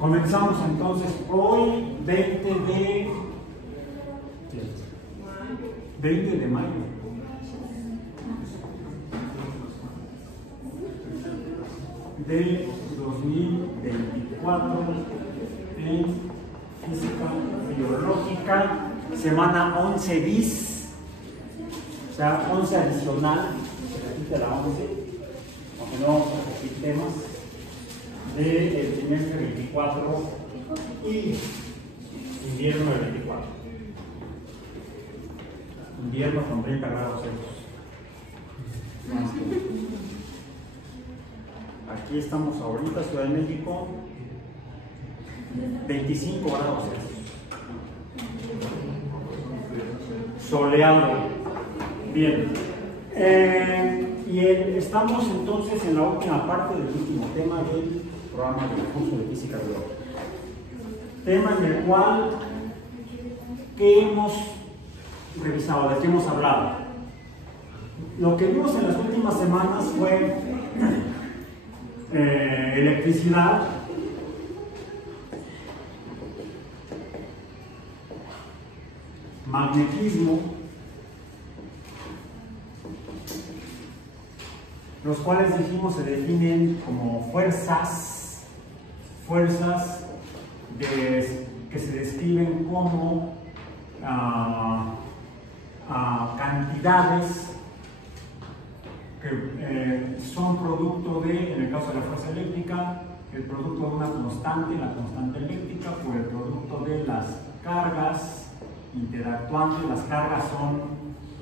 Comenzamos entonces hoy, 20 de mayo. De 2024 en física biológica, semana 11 bis, o sea, 11 adicional, se repite la 11, aunque no vamos a repetir temas, del trimestre 24 y invierno del 24. Invierno con 30 grados Celsius. Aquí estamos ahorita, Ciudad de México, 25 grados Celsius. Soleado. Bien. Estamos entonces en la última parte del último tema del programa del curso de física biológica. Tema en el cual, ¿qué hemos revisado? ¿De qué hemos hablado? Lo que vimos en las últimas semanas fue electricidad, magnetismo, los cuales dijimos se definen como fuerzas que se describen como cantidades que son producto de, en el caso de la fuerza eléctrica, el producto de una constante, la constante eléctrica, por el producto de las cargas interactuando. Las cargas son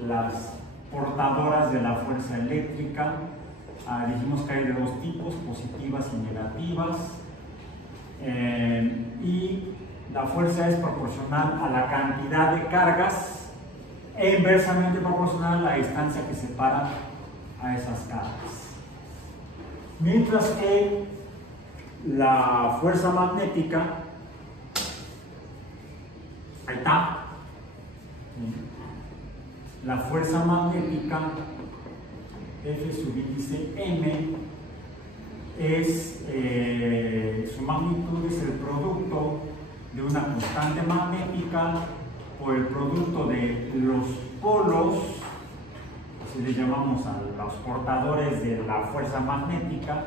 las portadoras de la fuerza eléctrica. Dijimos que hay de dos tipos, positivas y negativas, y la fuerza es proporcional a la cantidad de cargas e inversamente proporcional a la distancia que separa a esas cargas. Mientras que la fuerza magnética, ahí está, la fuerza magnética, F sub índice M, su magnitud es el producto de una constante magnética por el producto de los polos, así le llamamos a los portadores de la fuerza magnética,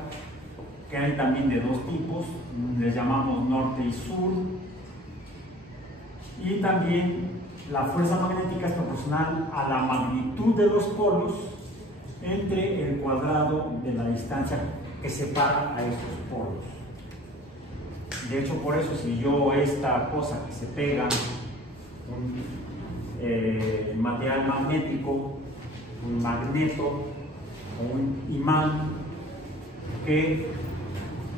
que hay también de dos tipos, les llamamos norte y sur, y también la fuerza magnética es proporcional a la magnitud de los polos entre el cuadrado de la distancia que separa a estos polos. De hecho, por eso, si yo esta cosa que se pega, un material magnético, un magneto o un imán, que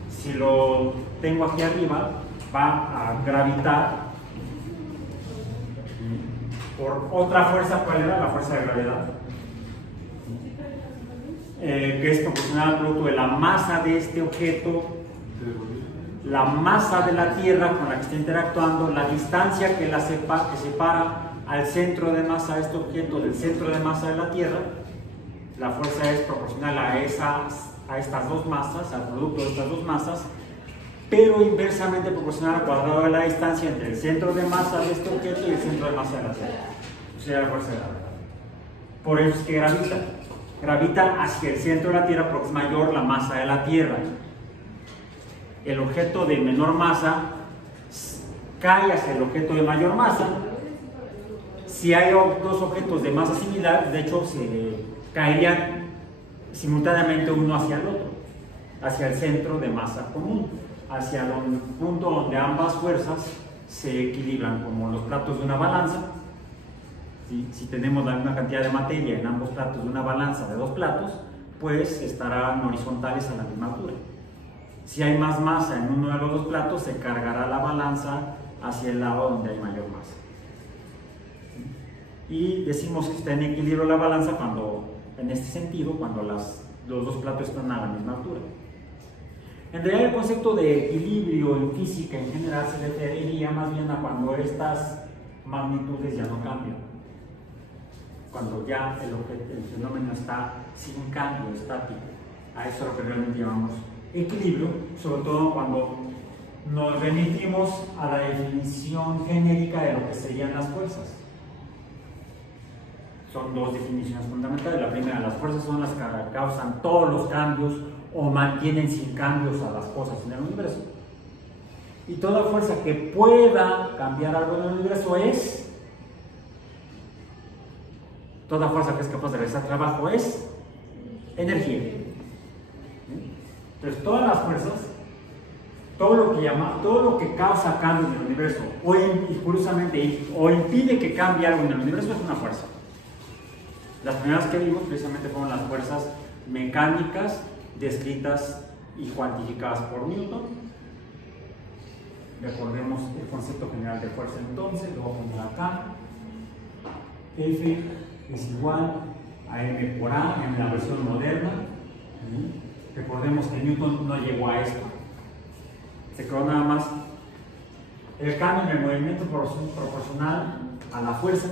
si lo tengo aquí arriba va a gravitar por otra fuerza. ¿Cuál era? La fuerza de gravedad, que es proporcional al producto de la masa de este objeto, la masa de la Tierra con la que está interactuando, la distancia que separa al centro de masa de este objeto del centro de masa de la Tierra. La fuerza es proporcional a estas dos masas, al producto de estas dos masas, pero inversamente proporcional al cuadrado de la distancia entre el centro de masa de este objeto y el centro de masa de la Tierra. O sea, la fuerza de gravedad. Por eso es que gravita hacia el centro de la Tierra porque es mayor la masa de la Tierra. El objeto de menor masa cae hacia el objeto de mayor masa. Si hay dos objetos de masa similar, de hecho se caerían simultáneamente uno hacia el otro, hacia el centro de masa común, hacia el punto donde ambas fuerzas se equilibran, como los platos de una balanza. Si tenemos la misma cantidad de materia en ambos platos de una balanza de dos platos, pues estarán horizontales a la misma altura. Si hay más masa en uno de los dos platos, se cargará la balanza hacia el lado donde hay mayor masa. Y decimos que está en equilibrio la balanza en este sentido, cuando los dos platos están a la misma altura. En realidad, el concepto de equilibrio en física en general se referiría más bien a cuando estas magnitudes ya no cambian, cuando ya el fenómeno está sin cambio estático. A eso es lo que realmente llamamos equilibrio, sobre todo cuando nos remitimos a la definición genérica de lo que serían las fuerzas. Son dos definiciones fundamentales. La primera, las fuerzas son las que causan todos los cambios o mantienen sin cambios a las cosas en el universo. Y toda fuerza que pueda cambiar algo en el universo es, toda fuerza que es capaz de realizar trabajo es energía. Entonces todas las fuerzas, todo lo que causa cambios en el universo y curiosamente o impide que cambie algo en el universo es una fuerza. Las primeras que vimos precisamente fueron las fuerzas mecánicas descritas y cuantificadas por Newton. Recordemos el concepto general de fuerza entonces, lo voy a poner acá. F es igual a M por A en la versión moderna. Recordemos que Newton no llegó a esto. Se quedó nada más el cambio en el movimiento proporcional a la fuerza.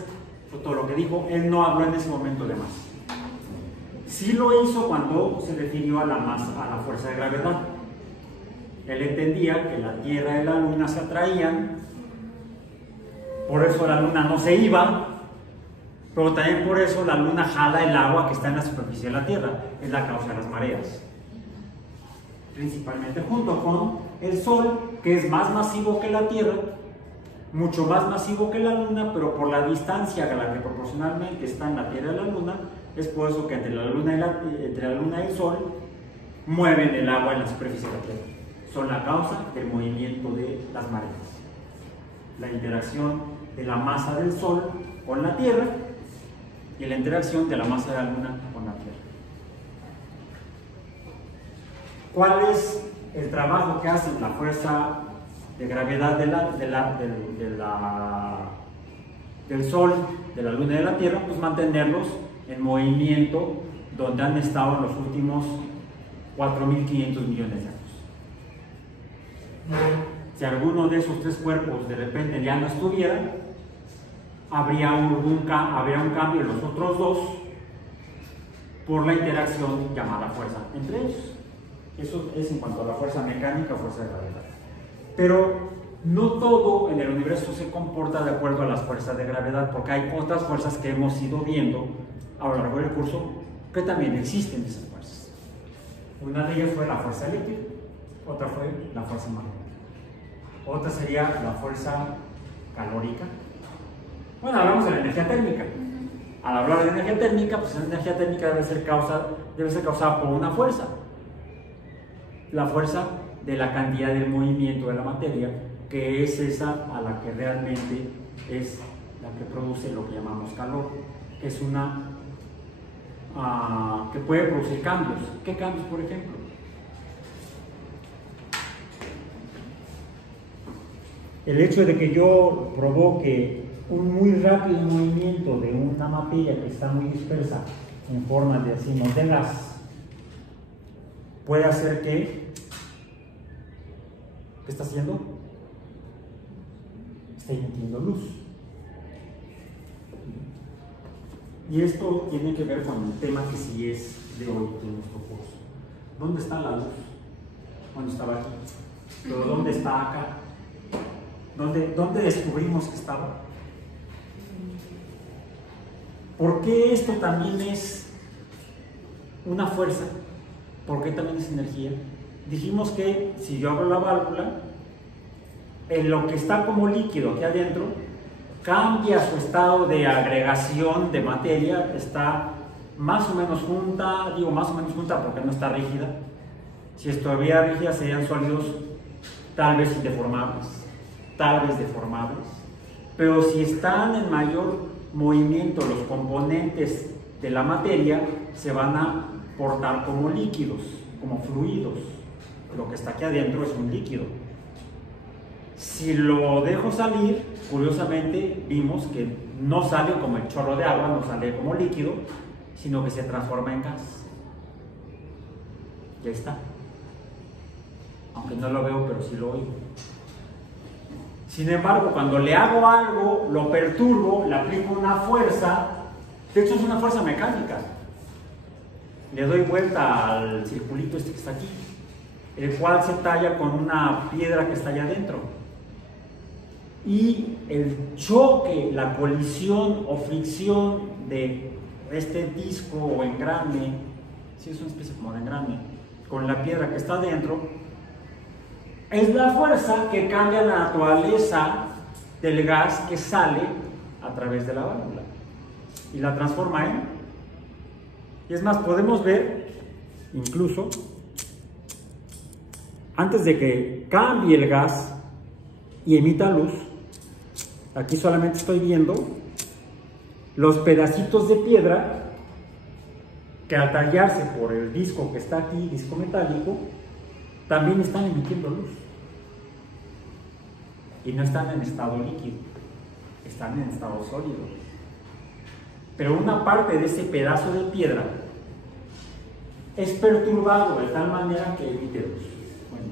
Fue todo lo que dijo. Él no habló en ese momento de masa. Sí lo hizo cuando se refirió a la masa, a la fuerza de gravedad. Él entendía que la Tierra y la Luna se atraían, por eso la Luna no se iba, pero también por eso la Luna jala el agua que está en la superficie de la Tierra. Es la causa de las mareas. Principalmente junto con el Sol, que es más masivo que la Tierra, mucho más masivo que la Luna, pero por la distancia a la que proporcionalmente están la Tierra y la Luna, es por eso que entre la Luna y el Sol mueven el agua en la superficie de la Tierra. Son la causa del movimiento de las mareas. La interacción de la masa del Sol con la Tierra y la interacción de la masa de la Luna con la Tierra. ¿Cuál es el trabajo que hace la fuerza de gravedad del Sol, de la Luna y de la Tierra? Pues mantenerlos en movimiento donde han estado en los últimos 4.500 millones de años. Si alguno de esos tres cuerpos de repente ya no estuviera, habría un cambio en los otros dos por la interacción llamada fuerza entre ellos. Eso es en cuanto a la fuerza mecánica o fuerza de gravedad. Pero no todo en el universo se comporta de acuerdo a las fuerzas de gravedad, porque hay otras fuerzas que hemos ido viendo a lo largo del curso que también existen esas fuerzas. Una de ellas fue la fuerza eléctrica, otra fue la fuerza magnética, otra sería la fuerza calórica. Bueno, hablamos de la energía térmica. Al hablar de energía térmica, pues la energía térmica debe ser causada por una fuerza. La fuerza de la cantidad de movimiento de la materia, que es esa a la que realmente es la que produce lo que llamamos calor. Es una que puede producir cambios. ¿Qué cambios, por ejemplo? El hecho de que yo provoque un muy rápido movimiento de una materia que está muy dispersa en forma de gas puede hacer que, ¿qué está haciendo? Está emitiendo luz. Y esto tiene que ver con el tema que sí es de hoy de nuestro curso. ¿Dónde está la luz? Bueno, estaba aquí. Pero ¿dónde está acá? ¿Dónde descubrimos que estaba? ¿Por qué esto también es una fuerza? ¿Por qué también es energía? Dijimos que si yo abro la válvula, en lo que está como líquido aquí adentro, cambia su estado de agregación de materia, está más o menos junta, digo más o menos junta porque no está rígida. Si estuviera rígida serían sólidos tal vez deformables, pero si están en mayor movimiento los componentes de la materia, se van a portar como líquidos, como fluidos. Lo que está aquí adentro es un líquido. Si lo dejo salir, curiosamente vimos que no sale como el chorro de agua, no sale como líquido, sino que se transforma en gas. Ya está. Aunque no lo veo, pero sí lo oigo. Sin embargo, cuando le hago algo, lo perturbo, le aplico una fuerza, de hecho es una fuerza mecánica. Le doy vuelta al circulito este que está aquí. el cual se talla con una piedra que está allá adentro. Y el choque, la colisión o fricción de este disco o engrane, sí es una especie como de engrane, con la piedra que está adentro, es la fuerza que cambia la naturaleza del gas que sale a través de la válvula y la transforma en. Y es más, podemos ver incluso antes de que cambie el gas y emita luz, aquí solamente estoy viendo los pedacitos de piedra que al tallarse por el disco que está aquí, disco metálico, también están emitiendo luz. Y no están en estado líquido, están en estado sólido. Pero una parte de ese pedazo de piedra es perturbado de tal manera que emite luz. Bueno,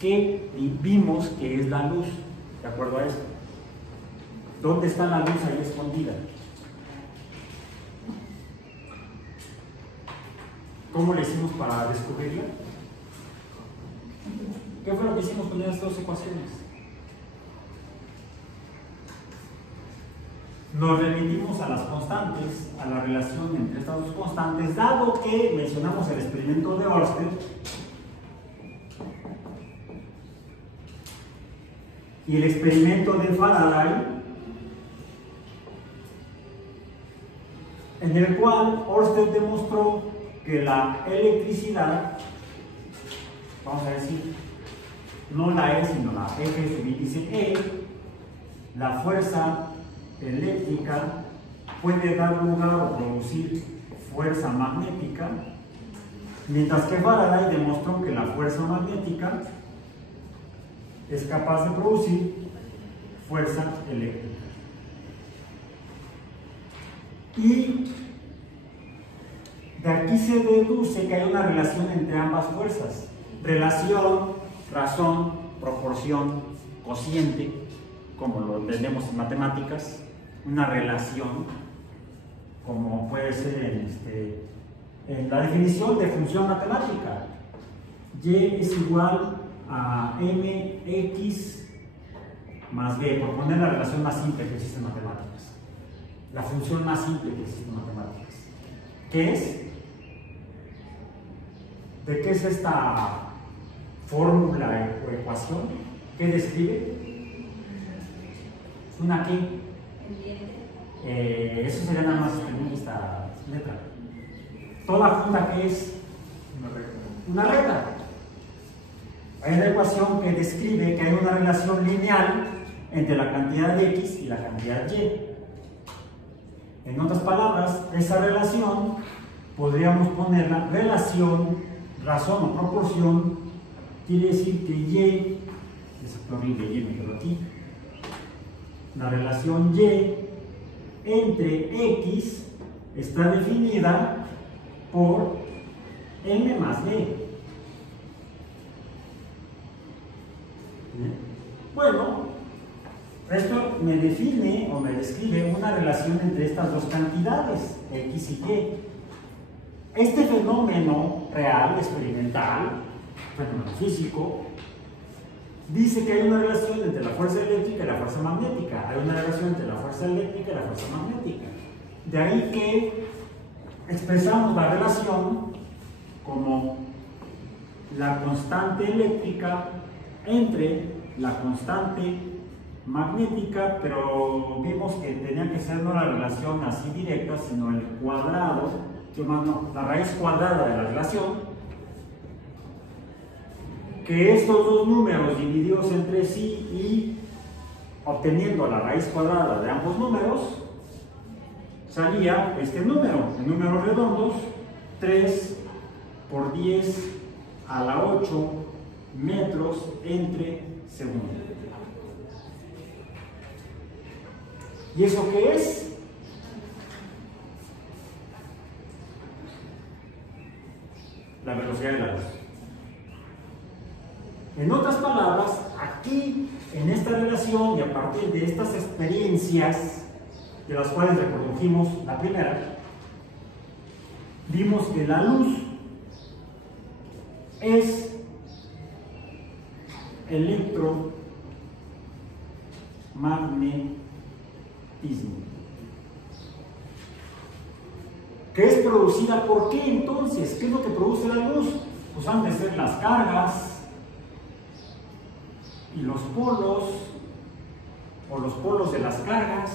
¿qué vimos que es la luz? De acuerdo a esto. ¿Dónde está la luz ahí escondida? ¿Cómo le hicimos para descubrirla? ¿Qué fue lo que hicimos con esas dos ecuaciones? Nos remitimos a las constantes, a la relación entre estas dos constantes, dado que mencionamos el experimento de Ørsted y el experimento de Faraday, en el cual Ørsted demostró que la electricidad, vamos a decir, no la E, sino la F subíndice E, la fuerza eléctrica puede dar lugar o producir fuerza magnética, mientras que Faraday demostró que la fuerza magnética es capaz de producir fuerza eléctrica. Y de aquí se deduce que hay una relación entre ambas fuerzas. Relación, razón, proporción, cociente, como lo entendemos en matemáticas. Una relación, como puede ser en la definición de función matemática. Y es igual a mx más b, por poner la relación más simple que existe en matemáticas. La función más simple que existe en matemáticas. ¿Qué es? ¿De qué es esta fórmula o ecuación? ¿Qué describe? ¿Una qué? Eso sería nada más escribir esta letra. Toda junta que es una recta. Hay una ecuación que describe que hay una relación lineal entre la cantidad de x y la cantidad y. En otras palabras, esa relación podríamos ponerla relación, razón o proporción, quiere decir que y, es horrible, y me quedo aquí, la relación y entre x está definida por m más b. Bueno, esto me define o me describe una relación entre estas dos cantidades, x y y. Este fenómeno real, experimental, fenómeno físico, dice que hay una relación entre la fuerza eléctrica y la fuerza magnética. Hay una relación entre la fuerza eléctrica y la fuerza magnética. De ahí que expresamos la relación como la constante eléctrica entre la constante magnética, pero vimos que tenía que ser no la relación así directa, sino el cuadrado, la raíz cuadrada de la relación, que estos dos números divididos entre sí y obteniendo la raíz cuadrada de ambos números, salía este número, en números redondos, 3 por 10 a la 8 metros entre segundo. ¿Y eso qué es? La velocidad de la luz. En otras palabras, aquí, en esta relación y a partir de estas experiencias, de las cuales reprodujimos la primera, vimos que la luz es electromagnetismo. ¿Qué es producida por qué entonces? ¿Qué es lo que produce la luz? Pues han de ser las cargas y los polos, o los polos de las cargas.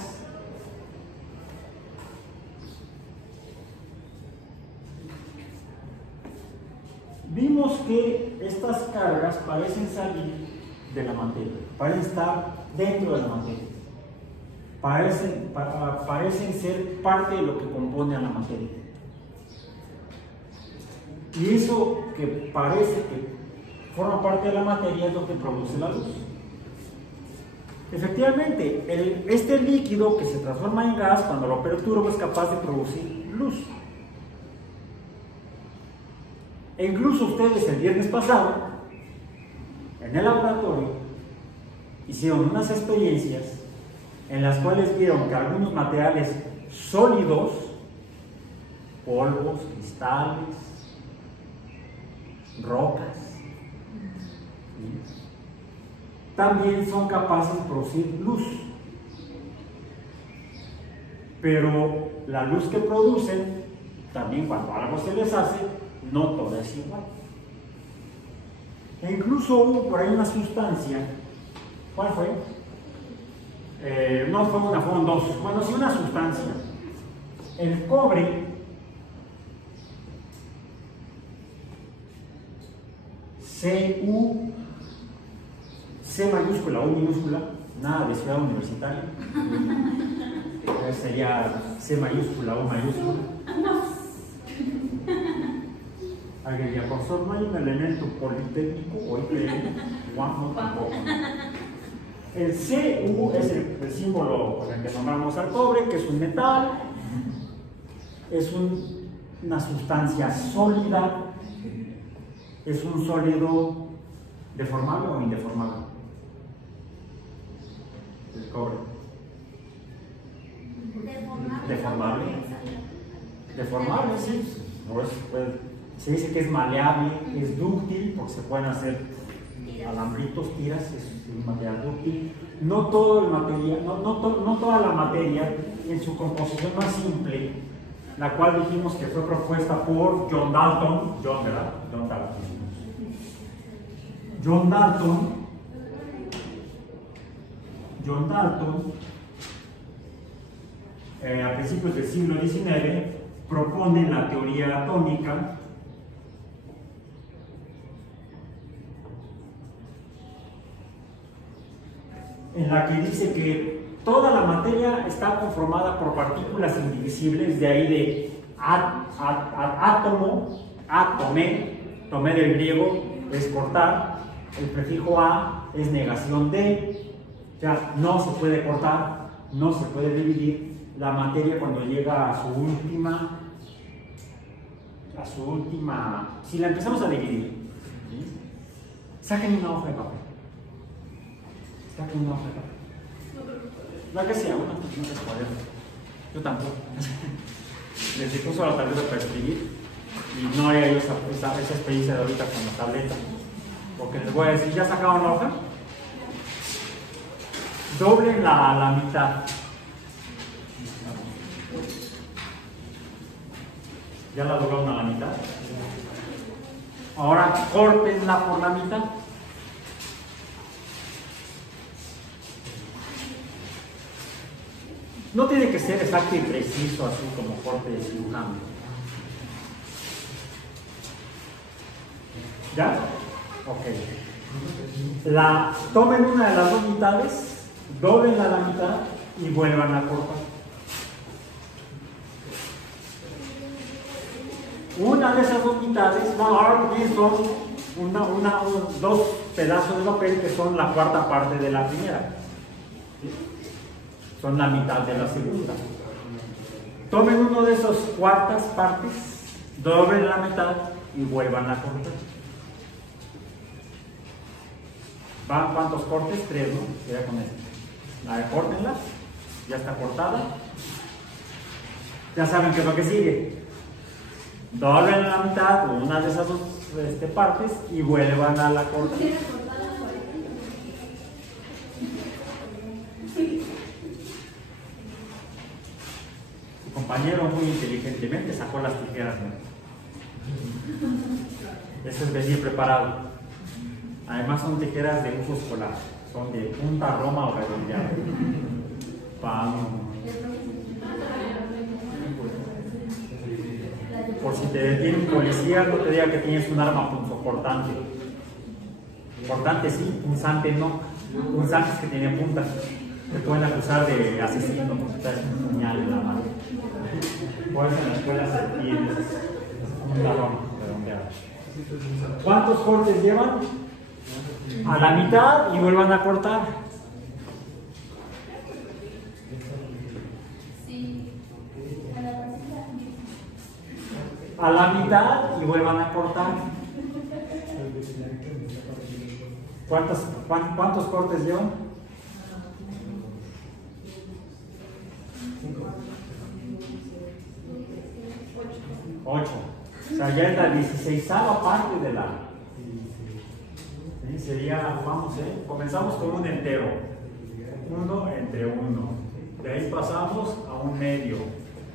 Vimos que estas cargas parecen salir de la materia, parecen estar dentro de la materia, parecen ser parte de lo que compone a la materia. Y eso que parece que forma parte de la materia es lo que produce la luz. Efectivamente, este líquido que se transforma en gas, cuando lo perturbo, es capaz de producir luz. E incluso ustedes el viernes pasado, en el laboratorio, hicieron unas experiencias en las cuales vieron que algunos materiales sólidos, polvos, cristales, rocas, también son capaces de producir luz. Pero la luz que producen, también cuando algo se les hace, no todo es igual. E incluso hubo por ahí una sustancia, ¿cuál fue? No fue una, fueron dos. Bueno, sí, una sustancia. El cobre C mayúscula, U minúscula, nada de ciudad universitaria. Sería C mayúscula, U mayúscula. Alguien diría, profesor, no hay un elemento politécnico o no tampoco. El Cu es el símbolo con el que nombramos al cobre, que es un metal, es una sustancia sólida, es un sólido deformable o indeformable. El cobre. Deformable. Deformable, sí. Se dice que es maleable, es dúctil, porque se pueden hacer alambritos, tiras, es un material dúctil. No toda la materia en su composición más simple, la cual dijimos que fue propuesta por John Dalton, a principios del siglo XIX, propone la teoría atómica, en la que dice que toda la materia está conformada por partículas indivisibles, de ahí de átomo, tomé del griego, es cortar, el prefijo a es negación de, o sea, no se puede cortar, no se puede dividir. La materia cuando llega a su última, si la empezamos a dividir, ¿sí? Saquen una hoja de papel. Saquen una hoja de papel. La que sea, una cuaderno. Yo tampoco. Les puso la tableta para escribir y no haría yo esa experiencia de ahorita con la tableta. Porque les voy a decir, ¿ya sacaron la hoja? Doblenla a la mitad. ¿Ya la doblaron a la mitad? Ahora córtenla por la mitad. No tiene que ser exacto y preciso, así como corte de cirujano. ¿Ya? Ok. Tomen una de las dos mitades, doblenla a la mitad y vuelvan a cortar. Una de esas dos mitades, ahora son dos pedazos de papel que son la cuarta parte de la primera. ¿Sí? Son la mitad de la segunda. Tomen uno de esas cuartas partes, doblen la mitad y vuelvan a cortar. ¿Van cuántos cortes? 3, ¿no? Queda con esto. Córtenla, ya está cortada. Ya saben qué es lo que sigue. Doblen la mitad una de esas dos partes y vuelvan a la corta. compañero muy inteligentemente sacó las tijeras, ¿no? Eso es venir preparado. Además son tijeras de uso escolar, son de punta, roma o redondeada. Por si te detiene un policía, no te diga que tienes un arma punzocortante. Cortante sí, punzante no. Punzantes que tienen puntas. Te pueden acusar de asesino porque traes un puñal en la mano. Por eso en la escuela se pide un galón redondeado. ¿Cuántos cortes llevan? A la mitad y vuelvan a cortar. A la mitad y vuelvan a cortar. ¿Cuántos cortes llevan? 8. O sea, ya es la 16ª parte de la. ¿Sí? Sería, comenzamos con un entero. 1 entre 1. De ahí pasamos a un medio.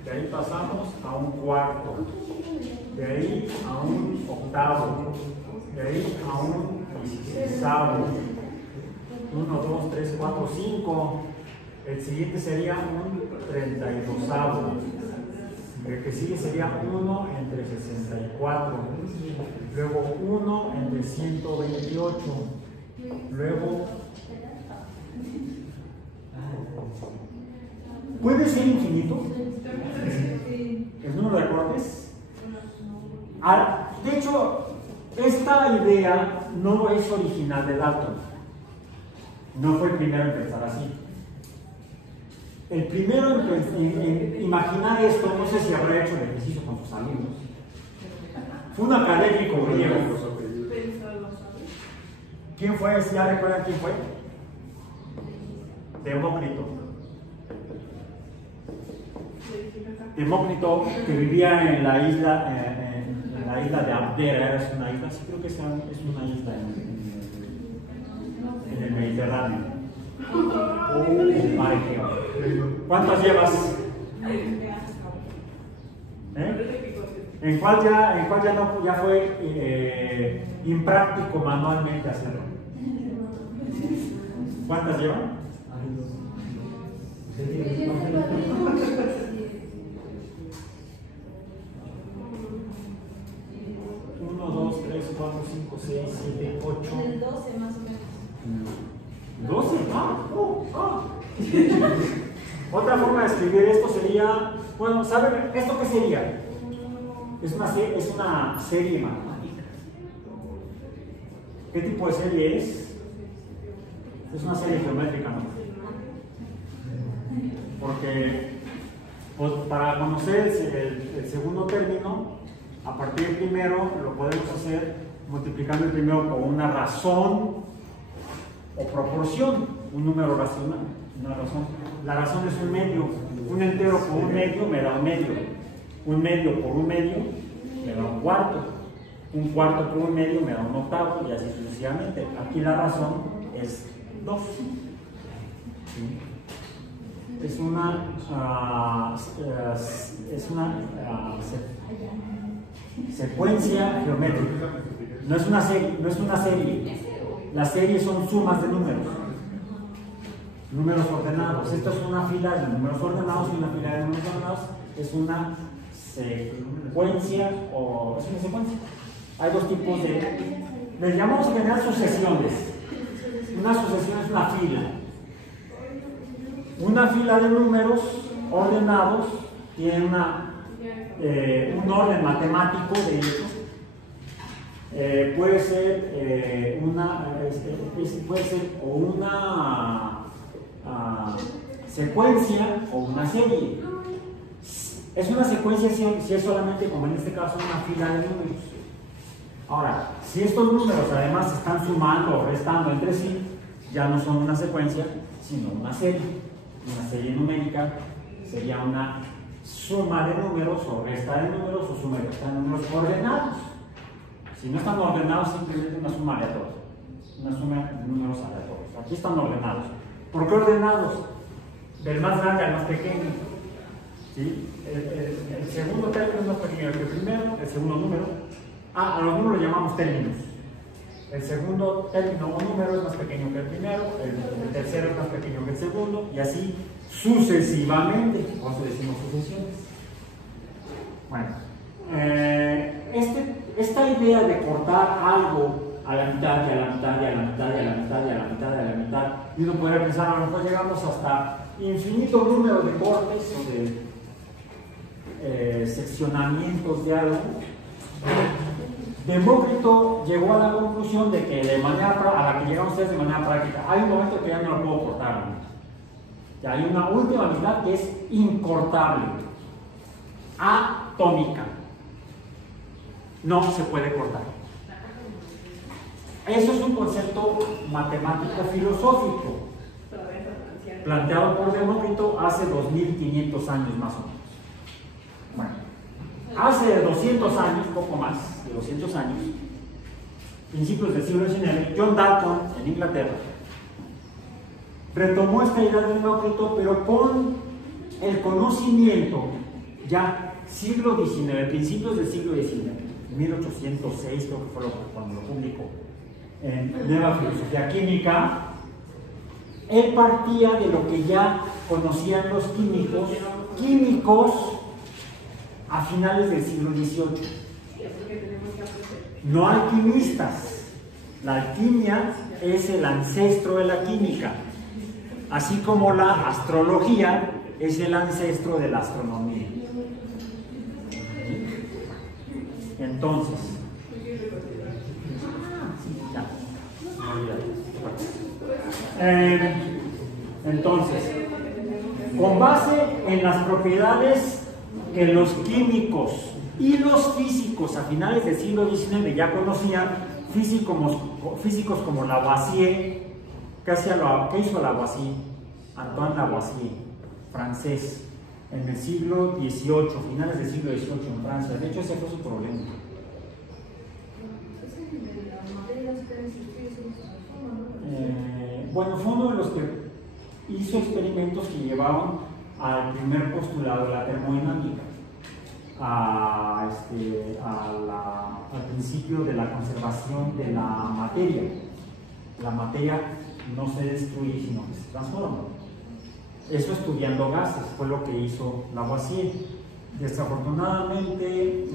De ahí pasamos a un cuarto. De ahí a un octavo. De ahí a un 16avo. 1, 2, 3, 4, 5. El siguiente sería un 32avo. El que sigue sería 1 entre 64. Luego 1 entre 128. Luego. ¿Puede ser infinito el número de cortes? De hecho, esta idea no es original de Dalton. No fue el primero en pensar así. El primero en imaginar esto, no sé si habrá hecho el ejercicio con sus alumnos, fue un académico griego. ¿Quién fue? ¿Ya recuerdan quién fue? Demócrito. Demócrito, que vivía en la isla de Abdera. ¿Es una isla? Sí, creo que es una isla en el Mediterráneo. Mar Egeo. ¿Cuántas llevas? ¿En cuál ya fue impráctico manualmente hacerlo? ¿Cuántas llevan? 1, 2, 3, 4, 5, 6, 7, 8. El 12 más o menos. 12, Otra forma de escribir esto sería, bueno, ¿saben esto qué sería? Es una serie matemática. ¿Qué tipo de serie es? Es una serie geométrica, ¿no? Porque pues, para conocer el segundo término, a partir del primero lo podemos hacer multiplicando el primero por una razón o proporción, un número racional, una razón. La razón es un medio, un entero por un medio me da un medio por un medio me da un cuarto por un medio me da un octavo y así sucesivamente. Aquí la razón es 2. Es una secuencia geométrica. No es una serie. Las series son sumas de números ordenados. Esto es una fila de números ordenados y una fila de números ordenados es una secuencia o es una secuencia. Hay dos tipos les llamamos en general sucesiones. Una sucesión es una fila. Una fila de números ordenados tiene un orden matemático de hecho. Puede ser o una secuencia o una serie. Es una secuencia si es solamente, como en este caso, una fila de números. Ahora, si estos números además están sumando o restando entre sí, ya no son una secuencia, sino una serie. Una serie numérica sería una suma de números o resta de números o suma y resta de números ordenados. Si no están ordenados, simplemente una suma aleatoria. Una suma de números aleatorios. Aquí están ordenados. ¿Por qué ordenados? Del más grande al más pequeño. ¿sí? El segundo término es más pequeño que el primero, el segundo número. A los números lo llamamos términos. El segundo término o número es más pequeño que el primero, el tercero es más pequeño que el segundo, y así sucesivamente, por eso decimos sucesiones. Bueno, esta idea de cortar algo a la mitad, y a la mitad, y a la mitad, y a la mitad, y a la mitad, y a la mitad, y uno podría pensar, a lo mejor llegamos hasta infinito número de cortes o de seccionamientos de algo. Demócrito llegó a la conclusión de que a la que llegan ustedes de manera práctica, hay un momento que ya no lo puedo cortar, ¿no? Ya hay una última mitad que es incortable, atómica, no se puede cortar. Eso es un concepto matemático filosófico planteado por Demócrito hace 2500 años más o menos. Bueno, hace 200 años, poco más de 200 años, principios del siglo XIX, John Dalton en Inglaterra retomó esta idea de Demócrito, pero con el conocimiento ya siglo XIX, principios del siglo XIX, 1806 creo que fue cuando lo publicó en Nueva Filosofía Química. Él partía de lo que ya conocían los químicos a finales del siglo XVIII. No alquimistas. La alquimia es el ancestro de la química, así como la astrología es el ancestro de la astronomía. Entonces, con base en las propiedades que los químicos y los físicos a finales del siglo XIX ya conocían, físicos como Lavoisier, ¿qué hizo Lavoisier? Antoine Lavoisier, francés, en el siglo XVIII, finales del siglo XVIII en Francia. De hecho, ese fue su problema. Bueno, fue uno de los que hizo experimentos que llevaron al primer postulado de la termodinámica, al principio de la conservación de la materia. La materia no se destruye, sino que se transforma. Eso estudiando gases, fue lo que hizo Lavoisier. Desafortunadamente,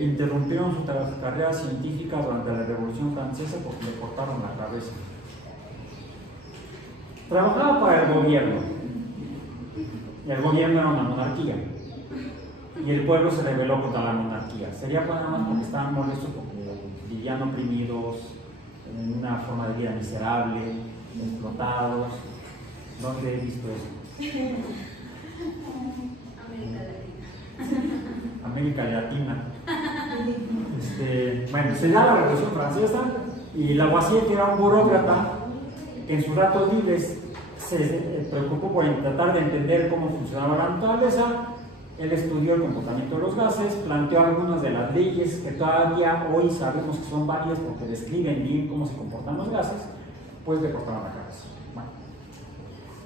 interrumpieron su carrera científica durante la Revolución Francesa porque le cortaron la cabeza. Trabajaba para el gobierno, y el gobierno era una monarquía, y el pueblo se rebeló contra la monarquía. Sería nada más porque estaban molestos, porque vivían oprimidos, en una forma de vida miserable, explotados. ¿Dónde he visto eso? América Latina. Bueno, se da la Revolución Francesa y Lavoisier, que era un burócrata que en sus ratos libres se preocupó por tratar de entender cómo funcionaba la naturaleza. Él estudió el comportamiento de los gases, planteó algunas de las leyes que todavía hoy sabemos que son válidas porque describen bien cómo se comportan los gases, pues le cortaron la cabeza. Bueno.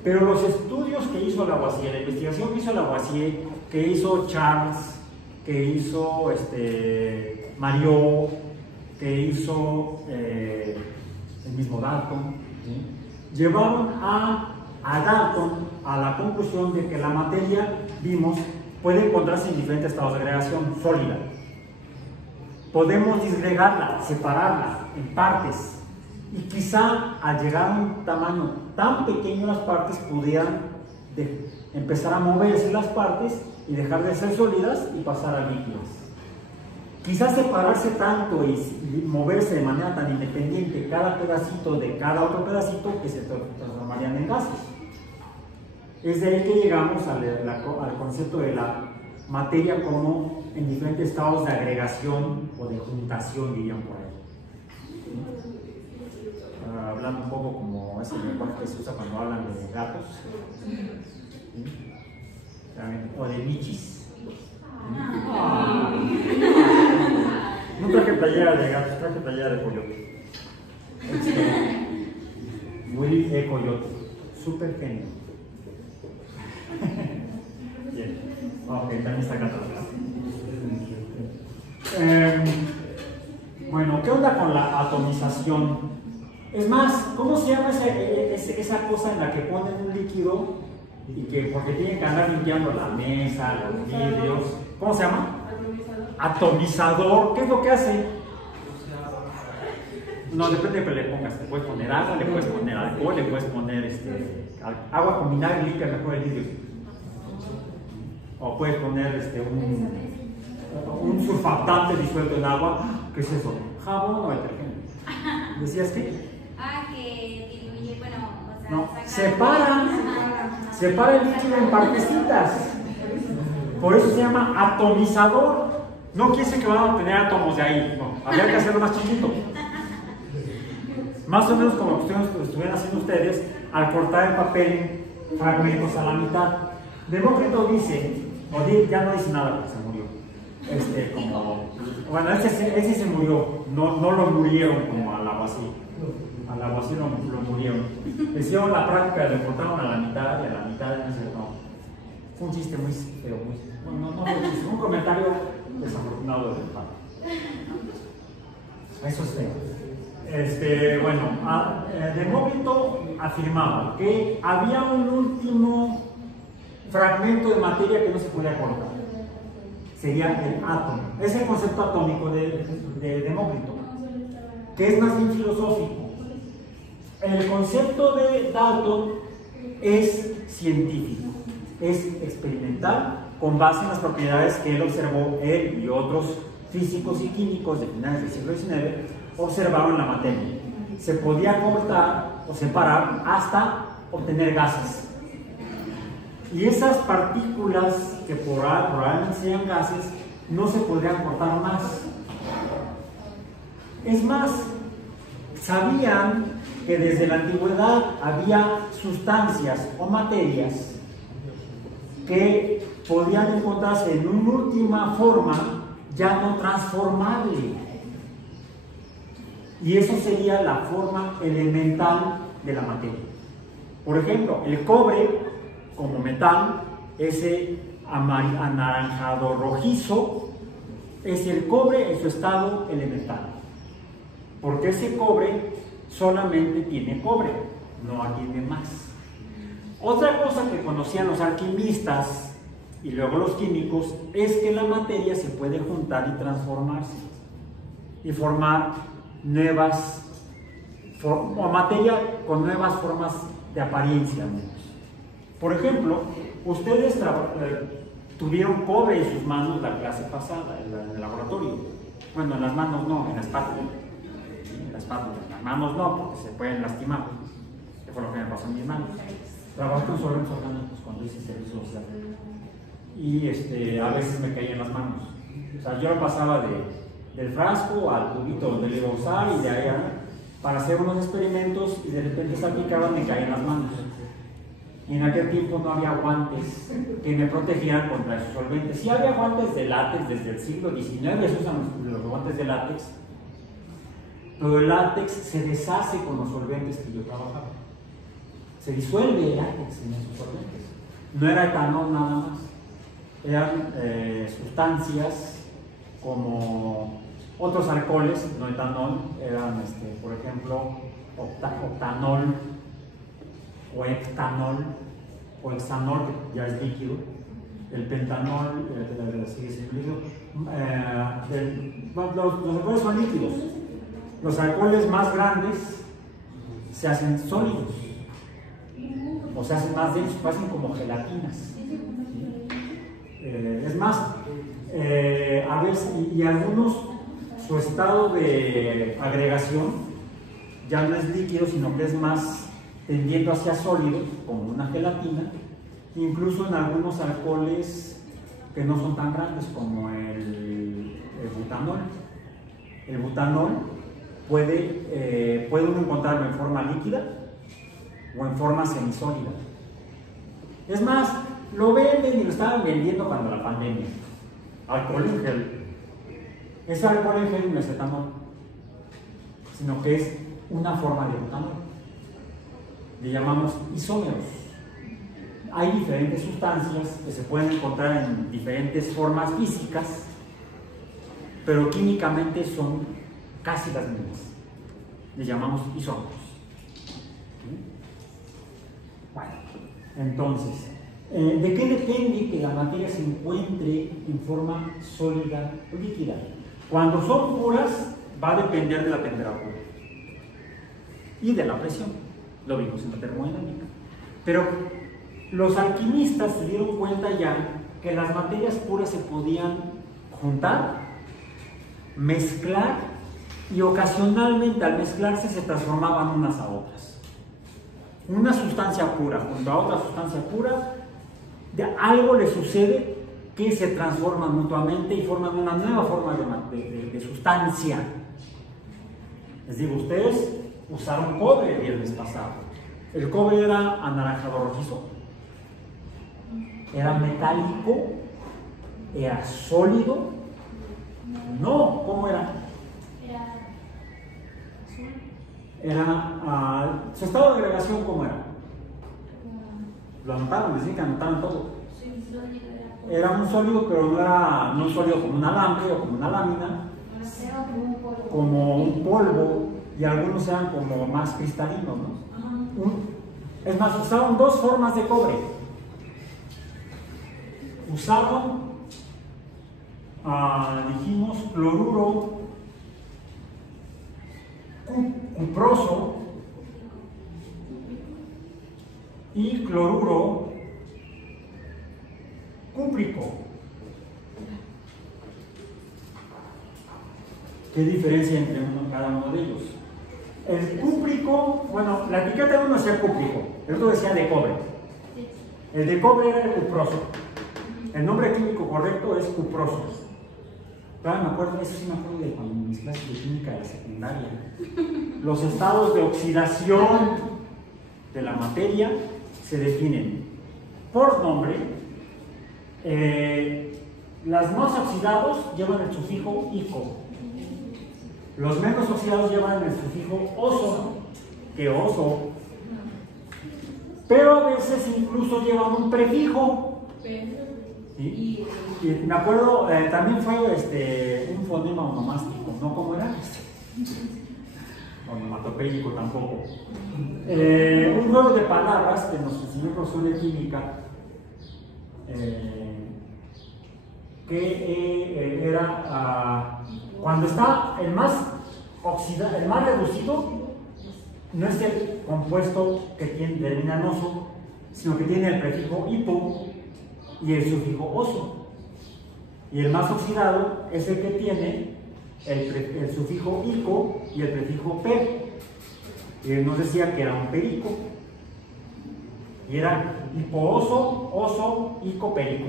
Pero los estudios que hizo Lavoisier, la investigación que hizo Lavoisier, que hizo Charles, que hizo Mariot, que hizo el mismo Dalton, ¿sí? Llevaron a Dalton a la conclusión de que la materia, vimos, puede encontrarse en diferentes estados de agregación sólida. Podemos disgregarla, separarla en partes, y quizá al llegar a un tamaño tan pequeño las partes pudieran empezar a moverse las partes y dejar de ser sólidas y pasar a líquidas. Quizás separarse tanto y moverse de manera tan independiente cada pedacito de cada otro pedacito que se transformarían en gases. Es de ahí que llegamos al concepto de la materia como en diferentes estados de agregación o de juntación, dirían por ahí. Hablando un poco como ese lenguaje que se usa cuando hablan de gatos, ¿sí? O de michis. No traje playera de gatos, traje playera de coyote. Willy E. Coyote, super genio. Ok, también está acá atrás. Bueno, ¿qué onda con la atomización? Es más, ¿cómo se llama esa cosa en la que ponen un líquido y que porque tienen que andar limpiando la mesa, los vidrios? ¿Cómo se llama? Atomizador. ¿Qué es lo que hace? No, depende de que le pongas. Le puedes poner agua, le puedes poner alcohol, le puedes poner agua con vinagre, limpia mejor el vidrio. O puedes poner un surfactante disuelto en agua. ¿Qué es eso? ¿Jabón o detergente? ¿Decías qué? Que diluye, bueno, o sea, no, saca... separa el líquido en partecitas. Por eso se llama atomizador. No quiere decir que van a obtener átomos de ahí, no, habría que hacerlo más chiquito. Más o menos como lo que estuvieran haciendo ustedes al cortar el papel en fragmentos a la mitad. Demócrito dice, ya no dice nada porque se murió. Bueno, ese se murió, no lo murieron como al alguacil. Al alguacil lo murieron. Hicieron la práctica, le cortaron a la mitad y a la mitad no. Fue un chiste muy feo, no fue un chiste, un comentario desafortunado del padre. Eso es feo. Bueno, Demócrito afirmaba que había un último fragmento de materia que no se podía cortar. Sería el átomo. Es el concepto atómico de Demócrito, que es más bien filosófico. El concepto de Dalton es científico, es experimental, con base en las propiedades que él observó, él y otros físicos y químicos de finales del siglo XIX observaron la materia. Se podía cortar o separar hasta obtener gases. Y esas partículas que probablemente sean gases no se podrían cortar más. Es más, sabían que desde la antigüedad había sustancias o materias que podían encontrarse en una última forma ya no transformable. Y eso sería la forma elemental de la materia. Por ejemplo, el cobre como metal, ese anaranjado rojizo, es el cobre en su estado elemental. Porque ese cobre solamente tiene cobre, no tiene más. Otra cosa que conocían los alquimistas y luego los químicos es que la materia se puede juntar y transformarse y formar materia con nuevas formas de apariencia. Por ejemplo, ustedes tuvieron cobre en sus manos la clase pasada, en el laboratorio. Bueno, en las manos no, en la espátula. En la espátula, en las manos no, porque se pueden lastimar. Que fue lo que me pasó en mis manos. Trabajé con solventes orgánicos cuando hice servicio social. Y a veces me caía en las manos. O sea, yo lo pasaba del frasco al tubito donde le iba a usar y de ahí para hacer unos experimentos y de repente se aplicaban y me caían en las manos. Y en aquel tiempo no había guantes que me protegieran contra esos solventes. Sí había guantes de látex desde el siglo XIX, se usan los guantes de látex, pero el látex se deshace con los solventes que yo trabajaba. Se disuelve el látex en esos solventes. No era etanol nada más. Eran sustancias como otros alcoholes, no etanol, eran por ejemplo octanol o heptanol o hexanol, que ya es líquido, el pentanol sigue siendo líquido. Los alcoholes son líquidos. Los alcoholes más grandes se hacen sólidos o se hacen más densos, se hacen como gelatinas. Es más, a veces, y algunos, su estado de agregación ya no es líquido, sino que es más tendiendo hacia sólidos, como una gelatina, incluso en algunos alcoholes que no son tan grandes, como el butanol. El butanol puede uno encontrarlo en forma líquida o en forma semisólida. Es más, lo venden y lo estaban vendiendo cuando la pandemia. Alcohol en gel. Ese alcohol en gel no es etanol, sino que es una forma de butanol. Le llamamos isómeros. hay diferentes sustancias que se pueden encontrar en diferentes formas físicas, pero químicamente son casi las mismas. Les llamamos isótopos. Bueno, entonces, ¿de qué depende que la materia se encuentre en forma sólida o líquida? Cuando son puras, va a depender de la temperatura y de la presión. Lo vimos en la termodinámica. Pero los alquimistas se dieron cuenta ya que las materias puras se podían juntar, mezclar, y ocasionalmente al mezclarse se transformaban unas a otras. Una sustancia pura junto a otra sustancia pura, de algo le sucede que se transforman mutuamente y forman una nueva forma de sustancia. Les digo, ustedes usaron cobre el viernes pasado. El cobre era anaranjado rojizo, era metálico, era sólido. No, ¿cómo era? Su estado de agregación, ¿cómo era? Lo anotaron, decían que anotaron todo. Era un sólido, pero no era un sólido como un alambre o como una lámina, como un polvo, y algunos eran como más cristalinos, ¿no? Es más, usaron dos formas de cobre. Usaron, dijimos, cloruro cuproso y cloruro cúprico. ¿Qué diferencia entre cada uno de ellos? El cúprico, bueno, la etiqueta de uno decía cúprico, el otro decía de cobre. El de cobre era el cuproso. El nombre químico correcto es cuproso. Claro, me acuerdo, eso sí me acuerdo de cuando en mis clases de química de la secundaria. Los estados de oxidación de la materia se definen por nombre. Los más oxidados llevan el sufijo ico. Los menos oxidados llevan el sufijo oso, que oso. Pero a veces incluso llevan un prefijo. ¿Sí? Y me acuerdo, también fue un fonema onomástico, ¿no? ¿Cómo era? Onomatopéyico tampoco. Un juego de palabras que nos enseñó el profesor de química, que era cuando está el más oxidado, el más reducido, no es el compuesto que tiene venenoso, sino que tiene el prefijo hipo y el sufijo oso. Y el más oxidado es el que tiene el sufijo ico y el prefijo per. Y él nos decía que era un perico. Y era hipooso, oso, ico, perico.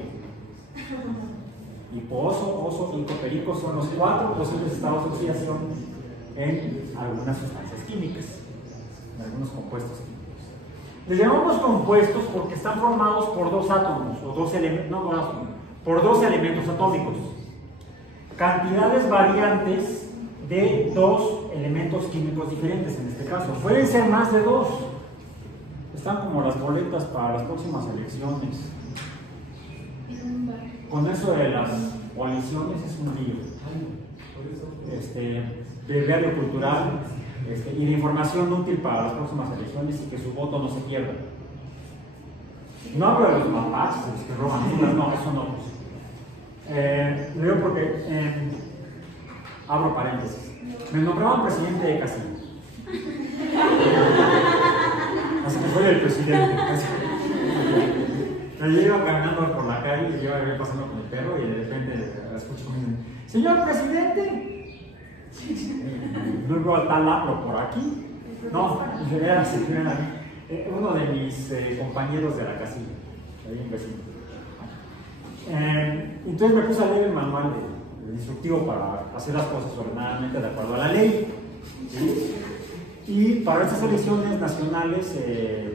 Hipooso, oso, ico, perico son los cuatro posibles estados de oxidación en algunas sustancias químicas, en algunos compuestos químicos. Les llamamos compuestos porque están formados por dos átomos, o dos elementos, por dos elementos atómicos. Cantidades variantes de dos elementos químicos diferentes en este caso. Pueden ser más de dos. Están como las boletas para las próximas elecciones. Con eso de las coaliciones es un lío. De diario cultural y de información útil para las próximas elecciones y que su voto no se pierda. No hablo de los mapaches, los que roban urnas, no, eso no. Lo digo porque, abro paréntesis, me nombraban presidente de casino. Así que soy el presidente. Yo iba caminando por la calle y yo iba pasando con el perro y de repente escucho como dicen, señor presidente. Luego al taladro por aquí. No, era uno de mis compañeros de la casilla, ahí un vecino. Entonces me puse a leer el manual el instructivo para hacer las cosas ordenadamente de acuerdo a la ley. ¿Sí? Y para estas elecciones nacionales,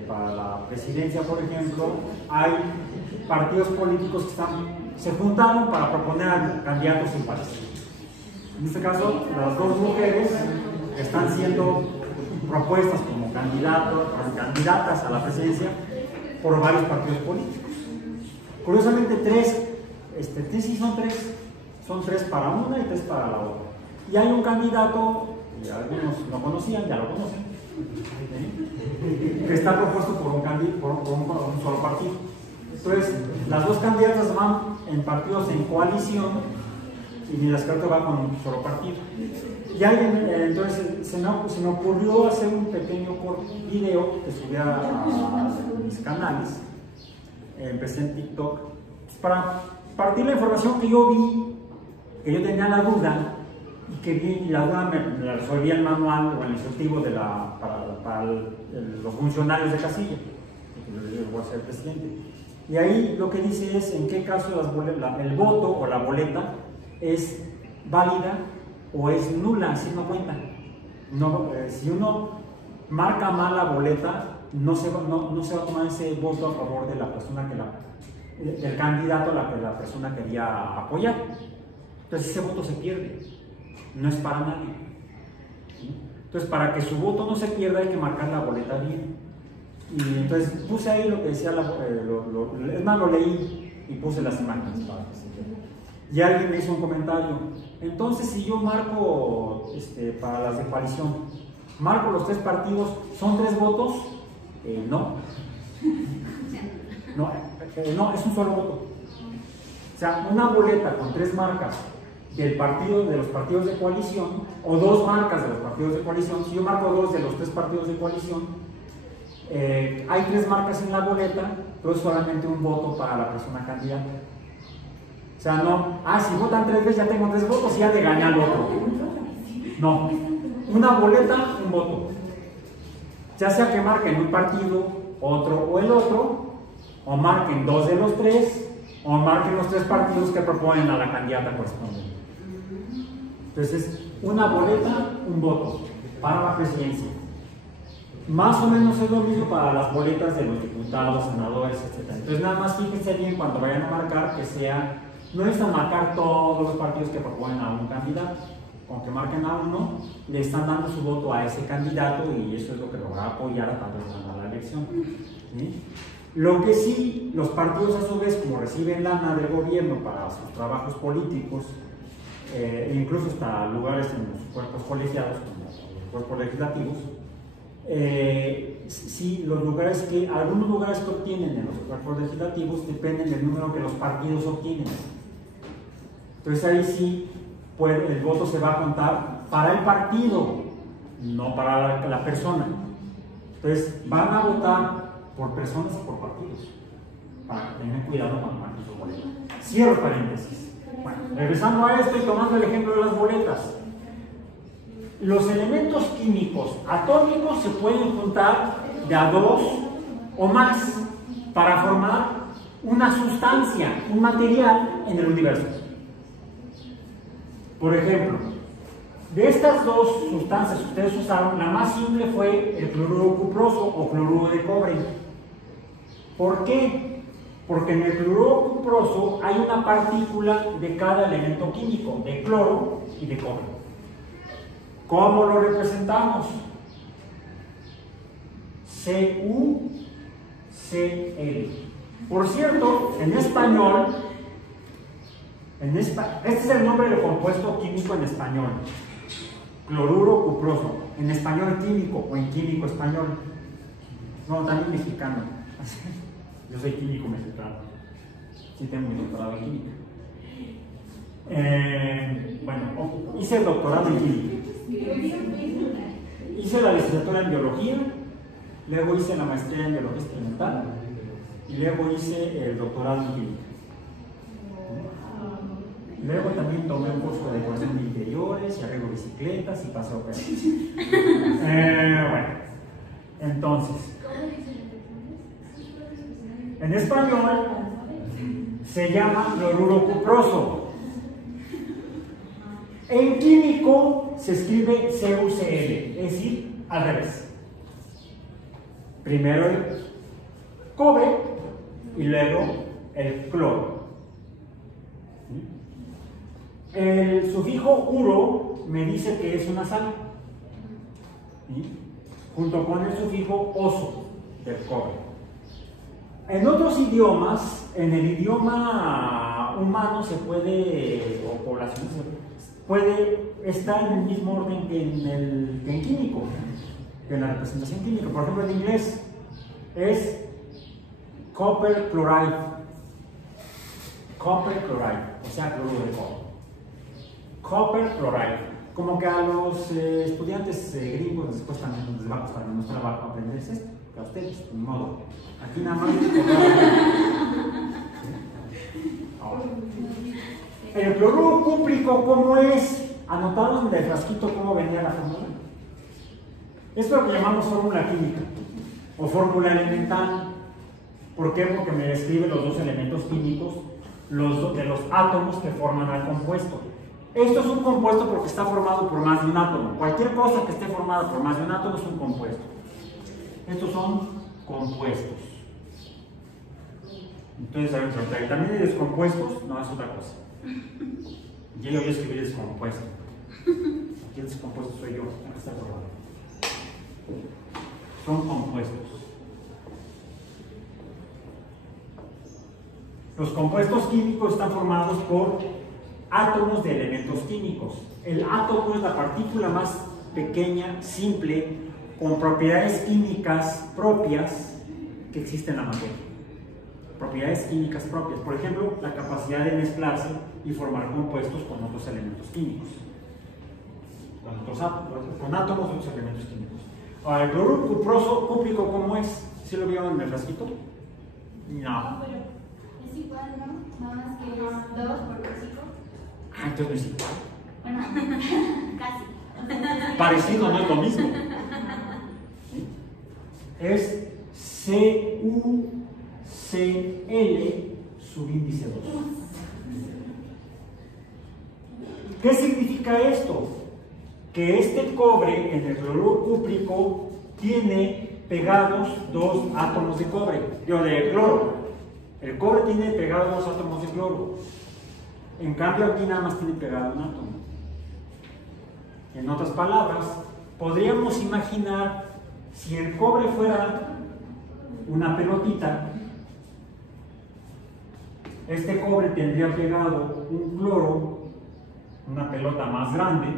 para la presidencia, por ejemplo, hay partidos políticos que se juntaron para proponer a candidatos simpáticos. En este caso, las dos mujeres están siendo propuestas como candidatas a la presidencia por varios partidos políticos. Curiosamente, sí son tres para una y tres para la otra. Y hay un candidato, y algunos lo conocían, ya lo conocen, que está propuesto por un solo partido. Entonces, las dos candidatas van en partidos en coalición y mientras que otro va con un solo partido. Y alguien, entonces se me ocurrió hacer un pequeño video que subí a mis canales. Empecé en TikTok para partir la información que yo vi, que yo tenía la duda y que vi, y la duda me la resolvía el manual o el instructivo para los funcionarios de casilla, que yo voy a ser presidente. Y ahí lo que dice es en qué caso el voto o la boleta es válida o es nula, si no cuenta. Si uno marca mal la boleta, no se va a tomar ese voto a favor de la persona del candidato a la que la persona quería apoyar. Entonces ese voto se pierde, no es para nadie. ¿Sí? Entonces, para que su voto no se pierda hay que marcar la boleta bien. Y entonces puse ahí lo que decía, es más, lo leí y puse las imágenes para que se vea. Y alguien me hizo un comentario. Entonces, si yo marco para las de coalición, marco los tres partidos, ¿son tres votos? No. No, es un solo voto. O sea, una boleta con tres marcas de los partidos de coalición, o dos marcas de los partidos de coalición. Si yo marco dos de los tres partidos de coalición, hay tres marcas en la boleta, pero es solamente un voto para la persona candidata. O sea, no, si votan tres veces ya tengo tres votos y ya le gané al otro. No, una boleta, un voto. Ya sea que marquen un partido, otro o el otro, o marquen dos de los tres, o marquen los tres partidos que proponen a la candidata correspondiente. Entonces, una boleta, un voto para la presidencia. Más o menos es lo mismo para las boletas de los diputados, senadores, etc. Entonces, nada más fíjense bien cuando vayan a marcar que no necesitan marcar todos los partidos que proponen a un candidato. Con que marquen a uno, le están dando su voto a ese candidato y eso es lo que lo va a apoyar cuando gana la elección. ¿Sí? Lo que sí, los partidos a su vez, como reciben lana del gobierno para sus trabajos políticos, incluso hasta lugares en los cuerpos colegiados, como los cuerpos legislativos, sí, algunos lugares que obtienen en los cuerpos legislativos dependen del número que los partidos obtienen. Entonces ahí sí, el voto se va a contar para el partido, no para la persona. Entonces van a votar por personas y por partidos, para que tengan cuidado cuando marquen su boleta. Cierro paréntesis. Bueno, regresando a esto y tomando el ejemplo de las boletas. Los elementos químicos atómicos se pueden juntar de a dos o más para formar una sustancia, un material en el universo. Por ejemplo, de estas dos sustancias que ustedes usaron, la más simple fue el cloruro cuproso o cloruro de cobre. ¿Por qué? Porque en el cloruro cuproso hay una partícula de cada elemento químico, de cloro y de cobre. ¿Cómo lo representamos? CuCl. Por cierto, en español, este es el nombre del compuesto químico en español. Cloruro cuproso. En español químico o en químico español. No, también mexicano. Yo soy químico mexicano. Sí tengo mi doctorado en química. Bueno, hice el doctorado en química. Hice la licenciatura en biología, luego hice la maestría en biología experimental y luego hice el doctorado en química. Luego también tomé un curso de decoración de interiores y arreglo bicicletas y paseo perros. Bueno, entonces, en español se llama cloruro cuproso. En químico se escribe CuCl, es decir, al revés. Primero el cobre y luego el cloro. El sufijo uro me dice que es una sal, ¿sí? Junto con el sufijo oso del cobre. En otros idiomas, en el idioma humano se puede, o población, puede estar en el mismo orden que en químico, que en la representación química. Por ejemplo, en inglés es copper chloride. Copper chloride, o sea, cloruro de cobre. Copper chloride. Como que a los estudiantes gringos les cuesta menos trabajo aprender esto, que a ustedes, de modo. Aquí nada más. El cloruro cúprico, ¿cómo es? ¿Anotaron del frasquito cómo venía la fórmula? Esto es lo que llamamos fórmula química o fórmula elemental. ¿Por qué? Porque me describe los dos elementos químicos de los átomos que forman al compuesto. Esto es un compuesto porque está formado por más de un átomo. Cualquier cosa que esté formada por más de un átomo es un compuesto. Estos son compuestos. Entonces, también hay descompuestos, no es otra cosa. Yo voy a escribir descompuesto. Aquí el descompuesto soy yo, aquí está probado. Son compuestos. Los compuestos químicos están formados por átomos de elementos químicos. El átomo es la partícula más pequeña, simple, con propiedades químicas propias que existen en la materia. Propiedades químicas propias. Por ejemplo, la capacidad de mezclarse y formar compuestos con otros elementos químicos. Con átomos de otros elementos químicos. Ahora, el cloruro cuproso cúprico, ¿cómo es? ¿Sí lo vieron en el frasquito? No. Pero es igual, ¿no? Nada más que es 2 por 5. Ah, entonces no es igual. Bueno, casi. Parecido, no es lo mismo. ¿Sí? Es CuCl subíndice 2. ¿Qué significa esto? Que este cobre en el cloruro cúprico tiene pegados dos átomos de cobre, de cloro. El cobre tiene pegados dos átomos de cloro. En cambio aquí nada más tiene pegado un átomo. En otras palabras, podríamos imaginar si el cobre fuera una pelotita, este cobre tendría pegado un cloro, una pelota más grande.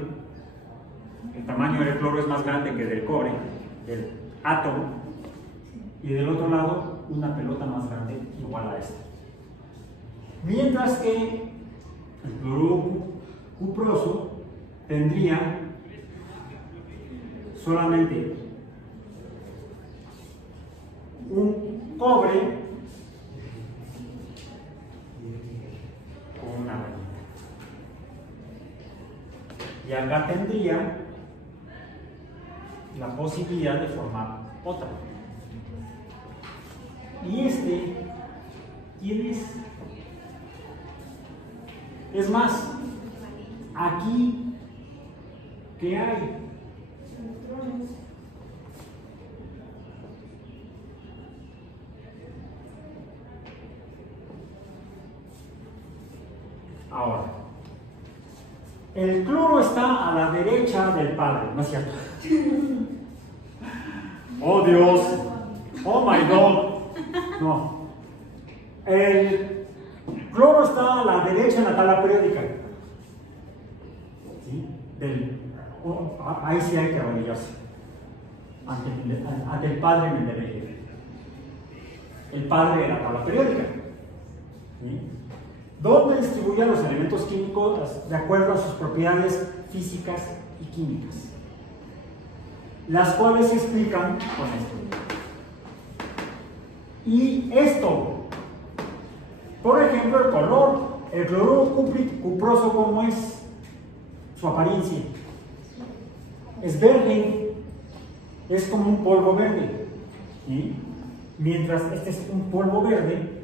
El tamaño del cloro es más grande que del cobre, del átomo, y del otro lado una pelota más grande igual a esta. Mientras que el cloruro cuproso tendría solamente un cobre con una rayita. Y acá tendría la posibilidad de formar otra. Y tienes, es más, aquí, ¿qué hay? Ahora, el cloro está a la derecha del padre, ¿no es cierto? Oh Dios, oh my God. No. El cloro está a la derecha en la tabla periódica. ¿Sí? Ahí sí hay que arrodillarse ante el padre Mendeleev. El padre de la tabla periódica. ¿Sí? ¿Dónde distribuye los elementos químicos de acuerdo a sus propiedades físicas y químicas? Las cuales se explican con esto. Y esto, por ejemplo, el color, el cloruro cuproso, ¿cómo es su apariencia? Es verde, es como un polvo verde. ¿Sí? Mientras este es un polvo verde,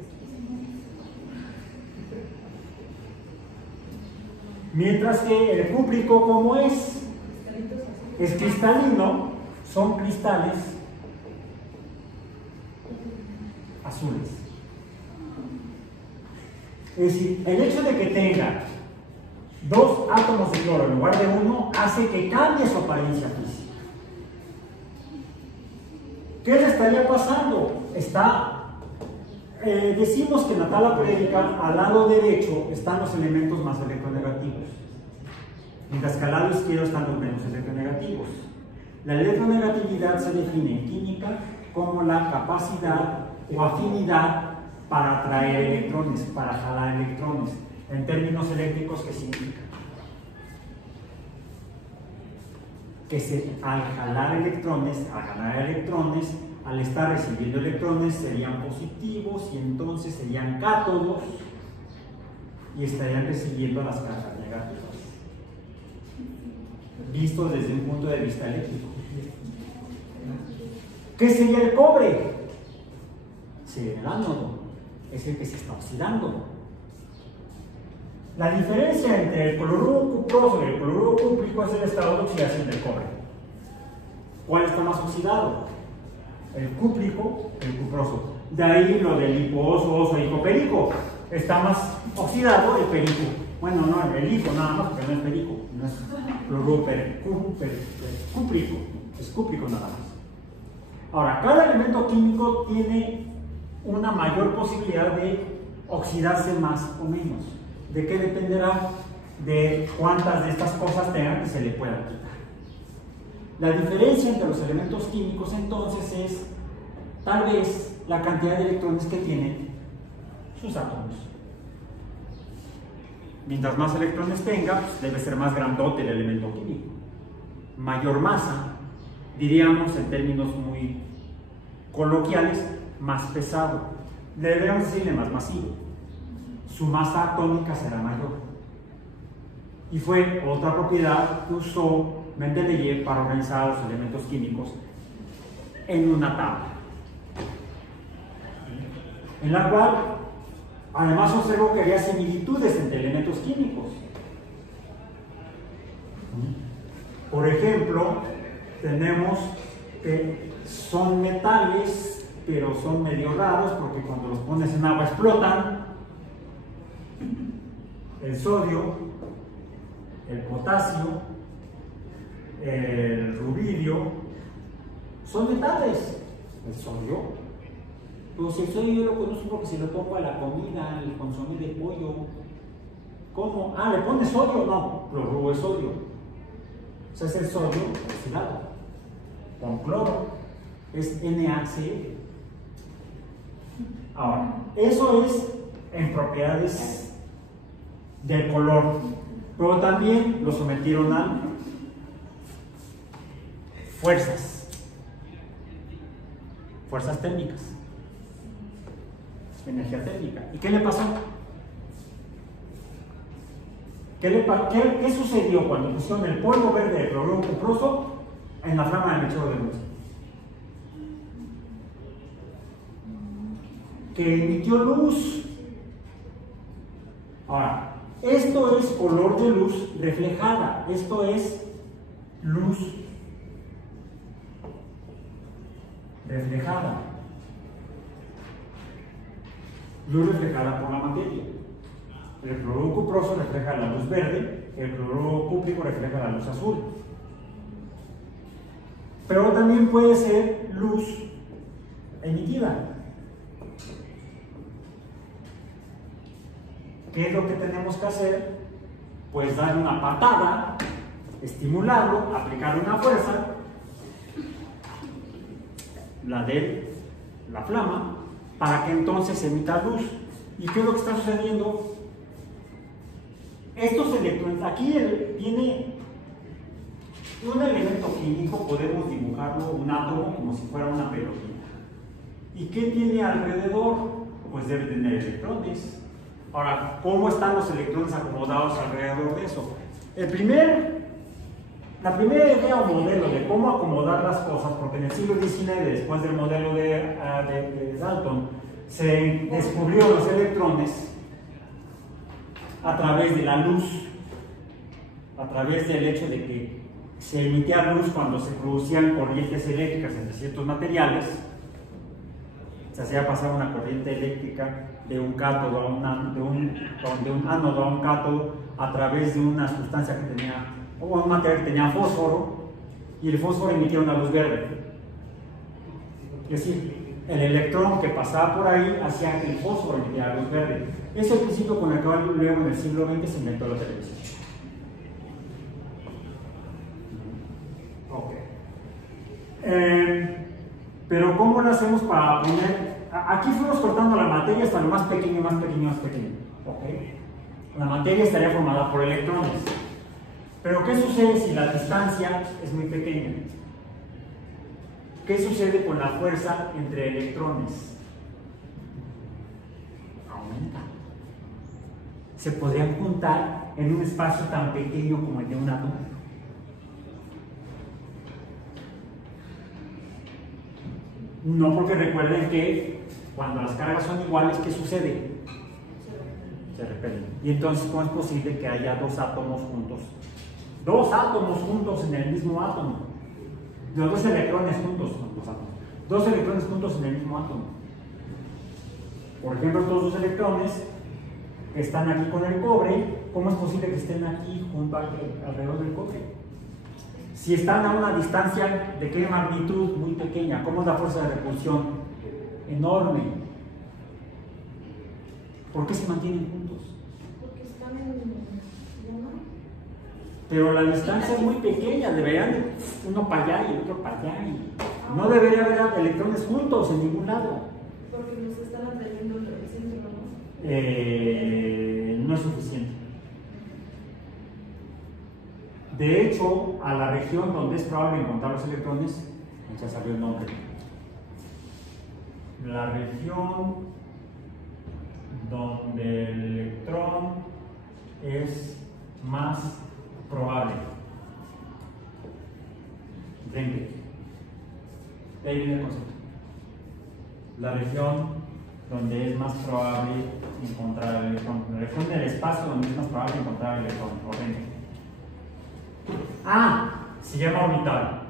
mientras que el cúprico, ¿cómo es? Es cristalino, son cristales azules. Es decir, el hecho de que tenga dos átomos de cloro en lugar de uno hace que cambie su apariencia física. ¿Qué le estaría pasando? Está Decimos que en la tabla periódica al lado derecho están los elementos más electronegativos, mientras que al lado izquierdo están los menos electronegativos. La electronegatividad se define en química como la capacidad o afinidad para atraer electrones, para jalar electrones. En términos eléctricos, ¿qué significa? Que al jalar electrones, al estar recibiendo electrones serían positivos y entonces serían cátodos y estarían recibiendo las cargas negativas, visto desde un punto de vista eléctrico. ¿Qué sería el cobre? Sería el ánodo, es el que se está oxidando. La diferencia entre el cloruro cuproso y el cloruro cúprico es el estado de oxidación del cobre. ¿Cuál está más oxidado? El cúprico, el cuproso. De ahí lo del hiposo, hipoperico. Está más oxidado el perico. Bueno, no, el hipo nada más, porque no es perico, no es cloruro cúprico, es cúprico nada más. Ahora, cada elemento químico tiene una mayor posibilidad de oxidarse más o menos. ¿De qué dependerá? De cuántas de estas cosas tengan que se le pueda quitar. La diferencia entre los elementos químicos entonces es tal vez la cantidad de electrones que tienen sus átomos. Mientras más electrones tenga, pues debe ser más grandote el elemento químico. Mayor masa, diríamos en términos muy coloquiales, más pesado. Deberíamos decirle más masivo. Su masa atómica será mayor. Y fue otra propiedad que usó Mendeleev para organizar los elementos químicos en una tabla, en la cual además observó que había similitudes entre elementos químicos. Por ejemplo, tenemos que son metales, pero son medio raros porque cuando los pones en agua explotan. El sodio, el potasio, el rubidio, son metales. El sodio, pues el sodio yo lo conozco porque si lo pongo a la comida, el consomé de pollo. ¿Cómo? Ah, ¿le pones sodio? No, cloruro de sodio. O sea, es el sodio oxidado con cloro, es NaCl. Ahora, eso es en propiedades del color, pero también lo sometieron a fuerzas térmicas, energía térmica. ¿Y qué le pasó? ¿Qué sucedió cuando pusieron el polvo verde de cloruro cuproso en la flama del mechero de luz? Que emitió luz. Ahora, esto es color de luz reflejada, esto es luz reflejada. Luz reflejada por la materia. El cloruro cuproso refleja la luz verde, el cloruro cúprico refleja la luz azul. Pero también puede ser luz emitida. ¿Qué es lo que tenemos que hacer? Pues darle una patada, estimularlo, aplicarle una fuerza, la de la flama, para que entonces emita luz. ¿Y qué es lo que está sucediendo? Estos electrones, aquí tiene un elemento químico, podemos dibujarlo, un átomo, como si fuera una pelotita. ¿Y qué tiene alrededor? Pues debe tener electrones. Ahora, ¿cómo están los electrones acomodados alrededor de eso? La primera idea o modelo de cómo acomodar las cosas, porque en el siglo XIX, después del modelo de Dalton, se descubrieron los electrones a través de la luz, a través del hecho de que se emitía luz cuando se producían corrientes eléctricas entre ciertos materiales. Se hacía pasar una corriente eléctrica de un cátodo a de un ánodo a un cátodo a través de una sustancia que tenía, o un material que tenía fósforo, y el fósforo emitía una luz verde. Es decir, el electrón que pasaba por ahí hacía que el fósforo emitiera luz verde. Ese es el principio con el que luego en el siglo XX se inventó la televisión. Ok. Pero ¿cómo lo hacemos para poner? Aquí fuimos cortando la materia hasta lo más pequeño, más pequeño, más pequeño. Okay. La materia estaría formada por electrones. Pero ¿qué sucede si la distancia es muy pequeña? ¿Qué sucede con la fuerza entre electrones? Aumenta. Se podrían juntar en un espacio tan pequeño como el de un átomo. No, porque recuerden que cuando las cargas son iguales, ¿qué sucede? Se repelen. Y entonces, ¿cómo es posible que haya dos átomos juntos? Dos átomos juntos en el mismo átomo. Los dos electrones juntos, no, dos átomos. Dos electrones juntos en el mismo átomo. Por ejemplo, estos dos electrones que están aquí con el cobre, ¿cómo es posible que estén aquí junto alrededor del cobre? Si están a una distancia de qué magnitud muy pequeña, ¿cómo es la fuerza de repulsión? Enorme. ¿Por qué se mantienen juntos? Porque están en... Pero la distancia es muy pequeña, deberían uno para allá y el otro para allá. No debería haber electrones juntos en ningún lado. Porque nos están atrayendo el centro, ¿no? No es suficiente. De hecho, a la región donde es probable encontrar los electrones, ya salió el nombre. La región donde el electrón es más probable. De ahí viene el concepto. La región donde es más probable encontrar el electrón. La región del espacio donde es más probable encontrar el electrón. Se llama orbital.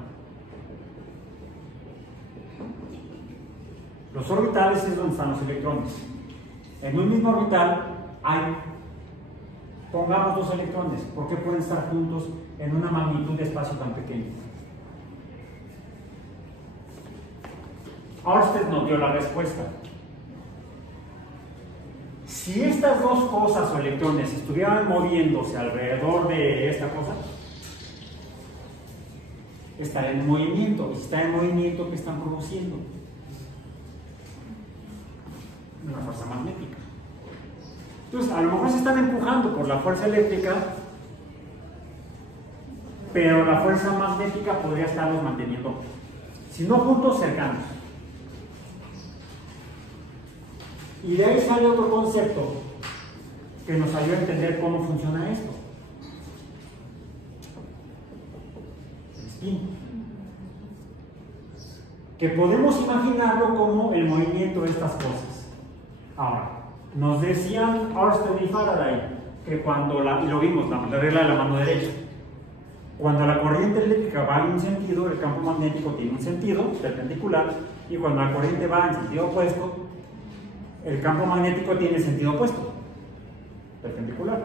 Los orbitales es donde están los electrones. En un mismo orbital hay, pongamos dos electrones. ¿Por qué pueden estar juntos en una magnitud de espacio tan pequeño? Ørsted nos dio la respuesta. Si estas dos cosas o electrones estuvieran moviéndose alrededor de esta cosa, estarían en movimiento. Y si están en movimiento, ¿qué están produciendo? Una fuerza magnética. Entonces, a lo mejor se están empujando por la fuerza eléctrica, pero la fuerza magnética podría estarlos manteniendo, si no juntos, cercanos. Y de ahí sale otro concepto que nos ayuda a entender cómo funciona esto. El spin. Que podemos imaginarlo como el movimiento de estas cosas. Ahora, nos decían Ørsted y Faraday que cuando y lo vimos, la regla de la mano derecha, cuando la corriente eléctrica va en un sentido, el campo magnético tiene un sentido perpendicular, y cuando la corriente va en sentido opuesto, el campo magnético tiene sentido opuesto, perpendicular.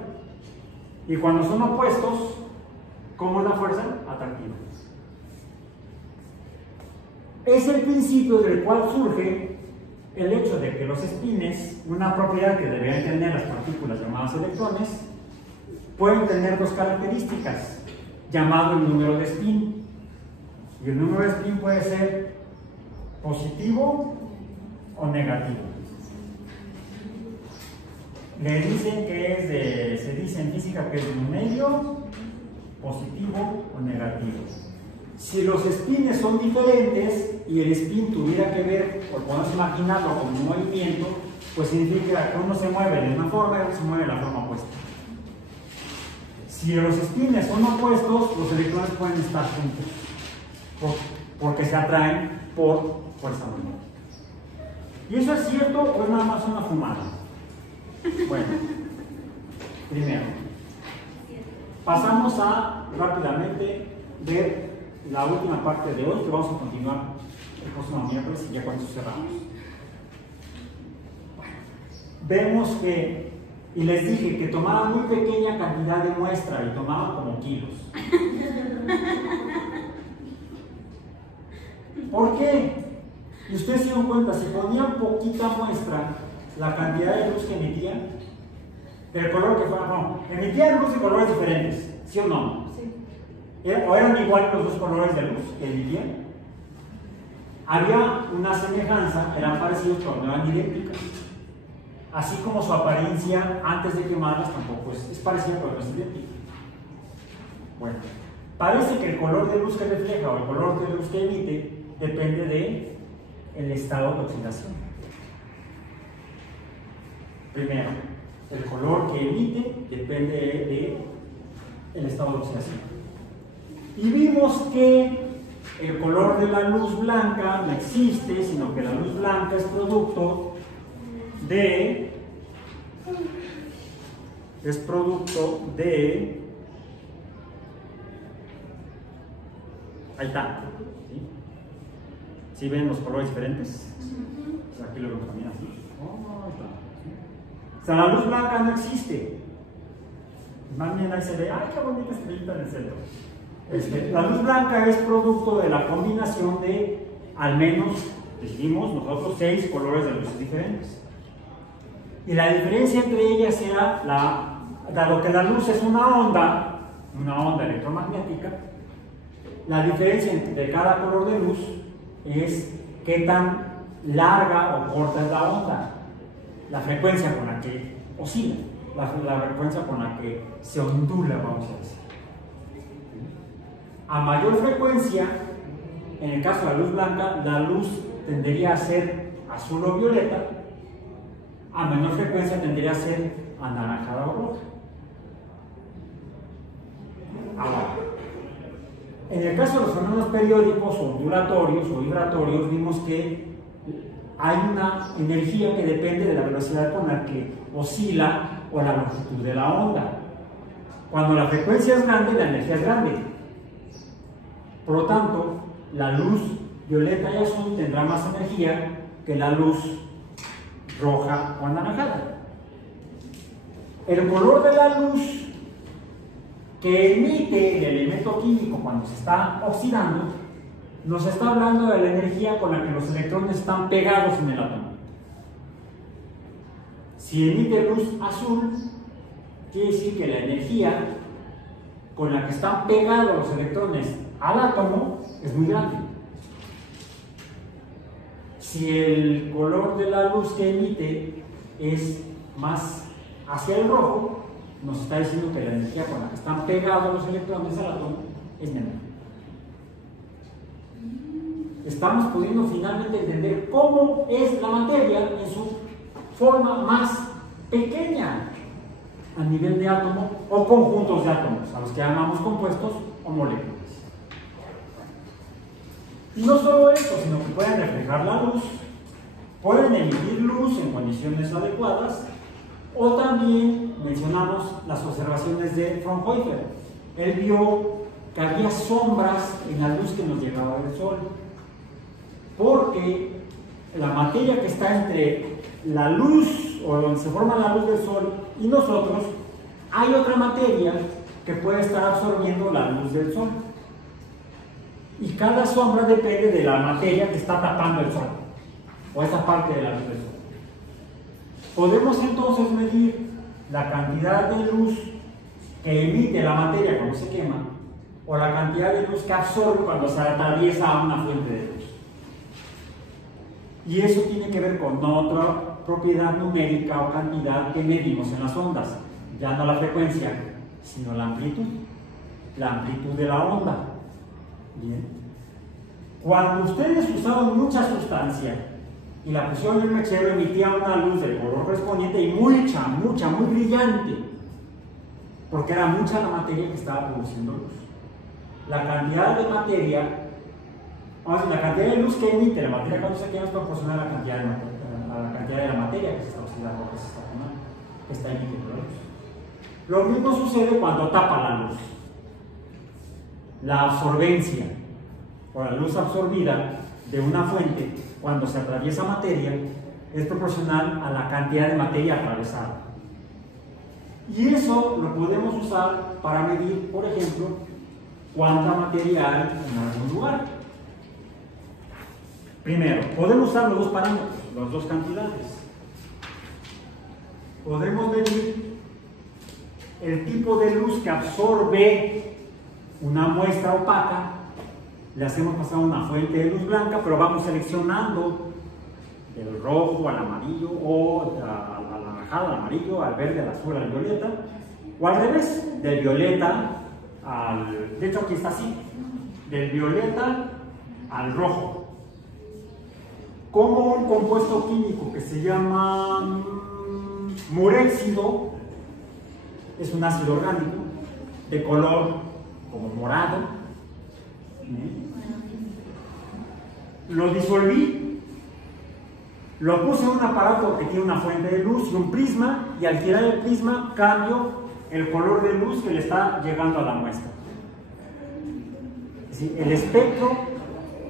Y cuando son opuestos, ¿cómo es la fuerza? Atractiva. Es el principio del cual surge el hecho de que los espines, una propiedad que deberían tener las partículas llamadas electrones, pueden tener dos características, llamado el número de spin. Y el número de spin puede ser positivo o negativo. Le dicen que es se dice en física que es de un medio, positivo o negativo. Si los spines son diferentes y el spin tuviera que ver, o podemos imaginarlo como un movimiento, pues significa que uno se mueve de una forma y otro se mueve de la forma opuesta. Si los spines son opuestos, los electrones pueden estar juntos, porque se atraen por fuerza magnética. ¿Y eso es cierto o es nada más una fumada? Bueno, primero, pasamos a rápidamente ver la última parte de hoy, que vamos a continuar el próximo miércoles y ya con eso cerramos. Bueno, vemos que, y les dije que tomaba muy pequeña cantidad de muestra y tomaba como kilos. ¿Por qué? Y ustedes se dan cuenta, si ponían poquita muestra, la cantidad de luz que emitían, del color que fuera, no, emitían luz de colores diferentes, ¿sí o no? Sí. ¿O eran iguales los dos colores de luz que emitían? Había una semejanza, eran parecidos pero no eran idénticas. Así como su apariencia antes de quemarlas tampoco es parecida pero no es idéntica. Bueno, parece que el color de luz que refleja o el color de luz que emite depende del estado de oxidación. Primero, el color que emite depende del estado de oxidación. Y vimos que el color de la luz blanca no existe, sino que la luz blanca es producto de ahí está. ¿Sí ven los colores diferentes? Pues aquí lo vemos también así. Ahí está. O sea, la luz blanca no existe. Más bien ahí se ve, ¡ay, qué bonita estrellita en el centro! La luz blanca es producto de la combinación de al menos, dijimos nosotros, 6 colores de luces diferentes. Y la diferencia entre ellas era, dado que la luz es una onda electromagnética, la diferencia entre cada color de luz es qué tan larga o corta es la onda, la frecuencia con la que oscila, la frecuencia con la que se ondula, vamos a decir. A mayor frecuencia, en el caso de la luz blanca, la luz tendería a ser azul o violeta, a menor frecuencia tendería a ser anaranjada o roja. Ahora, en el caso de los fenómenos periódicos o ondulatorios o vibratorios, vimos que hay una energía que depende de la velocidad con la que oscila o la longitud de la onda. Cuando la frecuencia es grande, la energía es grande. Por lo tanto, la luz violeta y azul tendrá más energía que la luz roja o anaranjada. El color de la luz que emite el elemento químico cuando se está oxidando nos está hablando de la energía con la que los electrones están pegados en el átomo. Si emite luz azul, quiere decir que la energía con la que están pegados los electrones al átomo es muy grande. Si el color de la luz que emite es más hacia el rojo, nos está diciendo que la energía con la que están pegados los electrones al átomo es menor. Estamos pudiendo finalmente entender cómo es la materia en su forma más pequeña a nivel de átomo o conjuntos de átomos, a los que llamamos compuestos o moléculas. Y no solo eso, sino que pueden reflejar la luz, pueden emitir luz en condiciones adecuadas, o también mencionamos las observaciones de Fraunhofer. Él vio que había sombras en la luz que nos llegaba del Sol, porque la materia que está entre la luz, o donde se forma la luz del Sol, y nosotros, hay otra materia que puede estar absorbiendo la luz del Sol. Y cada sombra depende de la materia que está tapando el Sol, o esa parte de la luz del Sol. Podemos entonces medir la cantidad de luz que emite la materia cuando se quema, o la cantidad de luz que absorbe cuando se atraviesa a una fuente de luz. Y eso tiene que ver con otra propiedad numérica o cantidad que medimos en las ondas, ya no la frecuencia, sino la amplitud de la onda. Bien. Cuando ustedes usaban mucha sustancia y la pusieron en el mechero, emitía una luz del color correspondiente y muy brillante, porque era mucha la materia que estaba produciendo luz. La cantidad de materia, la cantidad de luz que emite la materia cuando se quema es proporcional a la cantidad de la materia que se está oxidando, que está emitiendo la luz. Lo mismo sucede cuando tapa la luz. La absorbencia o la luz absorbida de una fuente cuando se atraviesa materia es proporcional a la cantidad de materia atravesada. Y eso lo podemos usar para medir, por ejemplo, cuánta materia hay en algún lugar. Primero, podemos usar los dos parámetros, las dos cantidades. Podemos medir el tipo de luz que absorbe una muestra opaca. Le hacemos pasar una fuente de luz blanca, pero vamos seleccionando del rojo al amarillo, o al anaranjado, al amarillo, al verde, al azul, al violeta, o al revés, del violeta al... De hecho aquí está así, del violeta al rojo. Como un compuesto químico que se llama muréxido, es un ácido orgánico de color como morado. Lo disolví, lo puse en un aparato que tiene una fuente de luz y un prisma, y al girar el prisma cambio el color de luz que le está llegando a la muestra. Es decir, el espectro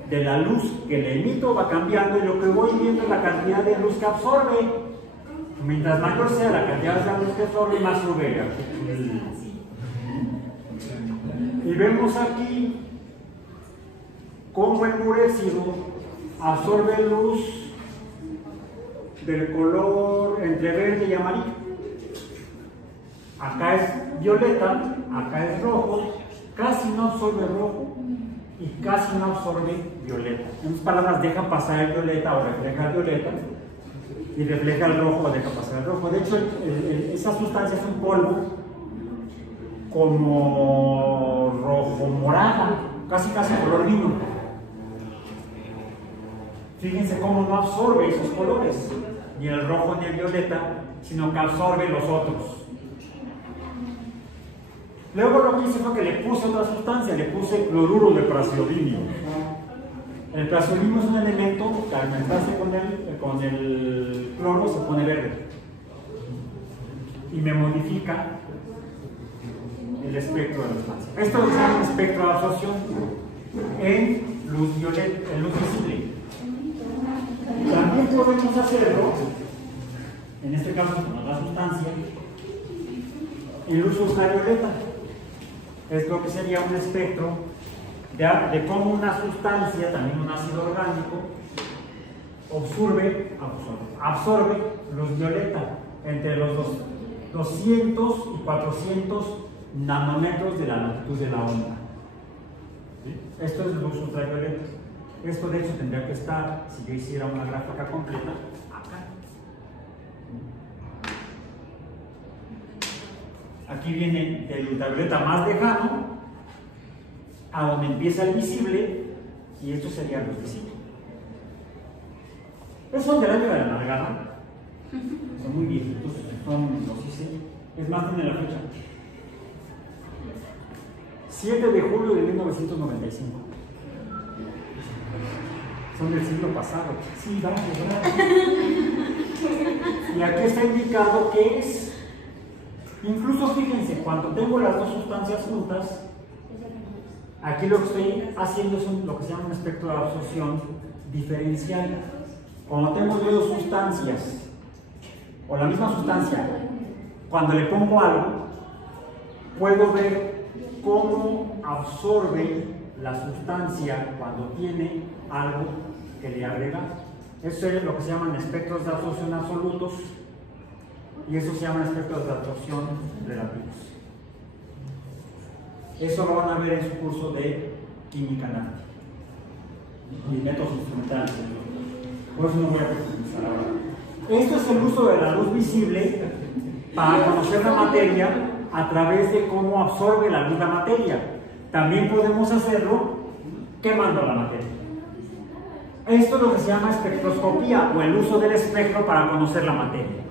de la luz que le emito va cambiando, y lo que voy viendo es la cantidad de luz que absorbe. Mientras mayor sea la cantidad de luz que absorbe, más sube. Y vemos aquí cómo el muréxido absorbe luz del color entre verde y amarillo. Acá es violeta, acá es rojo, casi no absorbe rojo y casi no absorbe violeta. En otras palabras, deja pasar el violeta o refleja el violeta, y refleja el rojo o deja pasar el rojo. De hecho, esa sustancia es un polvo como rojo morada, casi color vino. Fíjense cómo no absorbe esos colores, ni el rojo ni el violeta, sino que absorbe los otros. Luego lo que hice fue que le puse otra sustancia, le puse cloruro de praseodimio. El praseodimio es un elemento que al mezclarse con el cloro se pone verde y me modifica el espectro de la sustancia. Esto es un espectro de absorción en luz violeta, en luz visible. También podemos hacerlo, en este caso con la sustancia, en luz ultravioleta. Es lo que sería un espectro de cómo una sustancia, también un ácido orgánico, absorbe luz violeta entre los 200 y 400 nanómetros de la longitud de la onda. ¿Sí? Esto es luz ultravioleta. Esto de hecho tendría que estar, si yo hiciera una gráfica completa, acá. Aquí viene el ultravioleta más lejano, a donde empieza el visible, y esto sería luz visible. Esos son del año de la nalgada, son muy viejitos, los hice, es más, tiene la fecha. 7 de julio de 1995. Son del siglo pasado. Sí, vamos, y aquí está indicado que es. Incluso fíjense, cuando tengo las dos sustancias juntas, aquí lo que estoy haciendo es lo que se llama un espectro de absorción diferencial. Cuando tengo dos sustancias, o la misma sustancia, cuando le pongo algo, puedo ver cómo absorbe la sustancia cuando tiene algo que le agrega. Eso es lo que se llaman espectros de absorción absolutos, y eso se llaman espectros de absorción relativos. Eso lo van a ver en su curso de química nano y métodos instrumentales. Por eso no voy a profundizar ahora. Esto es el uso de la luz visible para conocer la materia a través de cómo absorbe la luz la materia. También podemos hacerlo quemando la materia. Esto es lo que se llama espectroscopía, o el uso del espectro para conocer la materia.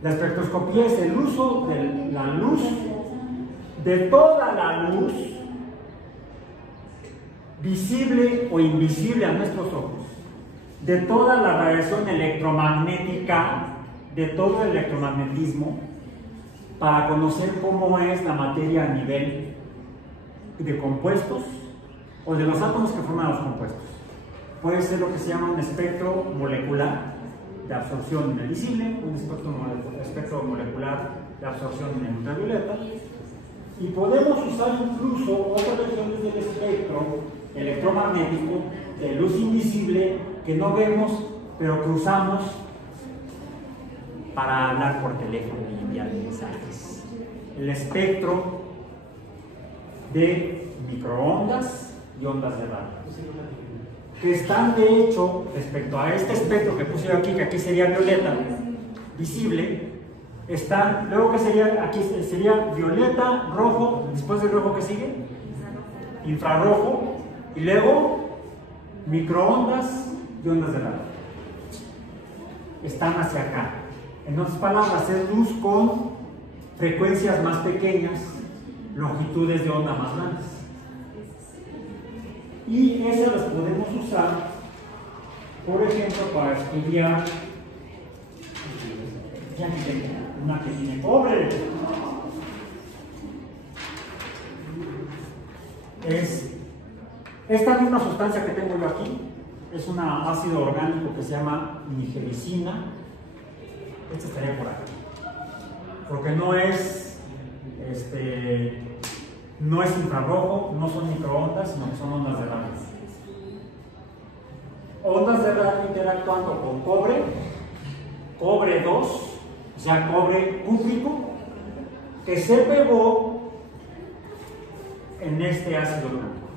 La espectroscopía es el uso de la luz, de toda la luz, visible o invisible a nuestros ojos, de toda la radiación electromagnética, de todo el electromagnetismo, para conocer cómo es la materia a nivel de compuestos o de los átomos que forman los compuestos. Puede ser lo que se llama un espectro molecular de absorción en el visible, un espectro molecular de absorción en el ultravioleta, y podemos usar incluso otras regiones del espectro electromagnético de luz invisible que no vemos, pero que usamos para hablar por teléfono y enviar mensajes. El espectro de microondas y ondas de radio, que están de hecho, respecto a este espectro que puse yo aquí, que aquí sería violeta visible, están, luego que sería, aquí sería violeta, rojo, después del rojo que sigue, infrarrojo, y luego microondas y ondas de radio. Están hacia acá. En otras palabras, es luz con frecuencias más pequeñas, longitudes de onda más grandes. Y esas las podemos usar, por ejemplo, para estudiar. Ya aquí tengo una que tiene cobre. Esta misma sustancia que tengo yo aquí es un ácido orgánico que se llama nigericina. Este estaría por aquí, porque no es infrarrojo, no son microondas, sino que son ondas de radio. Ondas de radio interactuando con cobre 2, o sea, cobre cúprico, que se pegó en este ácido orgánico.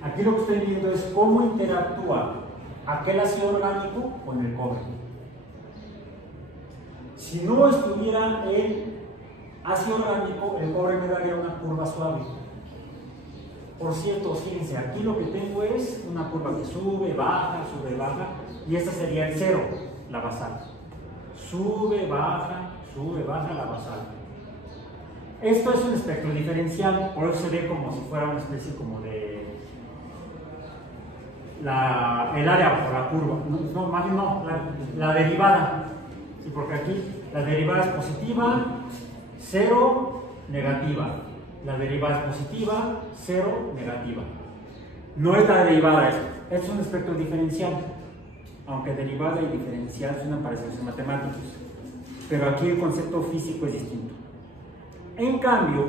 Aquí lo que estoy viendo es cómo interactúa aquel ácido orgánico con el cobre. Si no estuviera el ácido orgánico, el cobre me daría una curva suave. Por cierto, fíjense, aquí lo que tengo es una curva que sube, baja, y esta sería el cero, la basal. Sube, baja, la basal. Esto es un espectro diferencial, por eso se ve como si fuera una especie como de el área bajo la curva. No, más bien no, la derivada. Sí, porque aquí la derivada es positiva, 0, negativa. La derivada es positiva, 0, negativa. No es la derivada, es un espectro diferencial. Aunque derivada y diferencial suenan parecidos en matemáticos. Pero aquí el concepto físico es distinto. En cambio,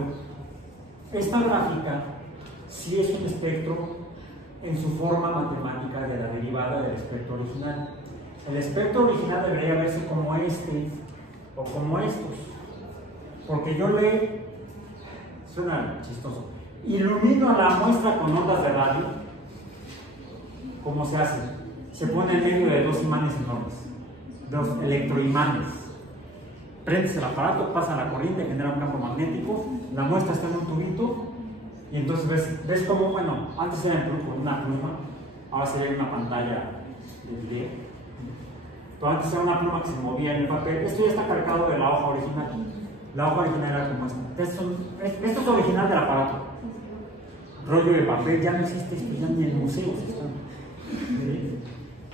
esta gráfica sí es un espectro en su forma matemática de la derivada del espectro original. El espectro original debería verse como este o como estos, porque yo suena chistoso, ilumino a la muestra con ondas de radio. ¿Cómo se hace? Se pone en medio de dos imanes enormes, dos electroimanes. Prendes el aparato, pasa la corriente, genera un campo magnético, la muestra está en un tubito y entonces ves como, bueno, antes era con una pluma, ahora sería una pantalla de video. Pero antes era una pluma que se movía en el papel. Esto ya está cargado de la hoja original. La hoja original era como esta. Esto es original del aparato. Rollo de papel, ya no existe esto, ya ni en museos está.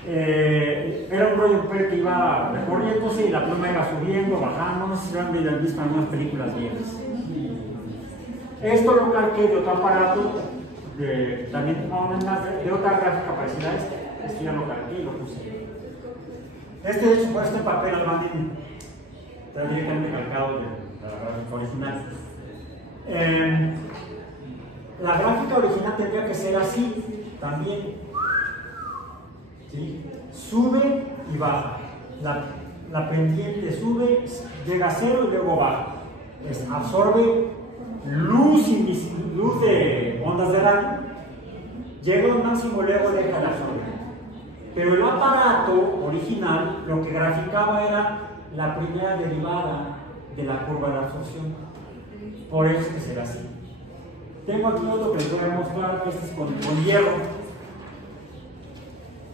Era un rollo de papel que iba recorriéndose y la pluma iba subiendo, bajando. No sé si han visto algunas películas viejas. Esto lo calqué de otro aparato, también de otra gráfica parecida a esta. Esto ya lo calqué y lo puse. Este de hecho, este papel albanino está directamente calcado de la gráfica original. La gráfica original tendría que ser así también. ¿Sí? Sube y baja. La pendiente sube, llega a cero y luego baja. Absorbe luz de ondas de radio, llega al máximo y luego deja de absorber. Pero el aparato original lo que graficaba era la primera derivada de la curva de absorción. Por eso es que será así. Tengo aquí otro que les voy a mostrar, que este es con hierro.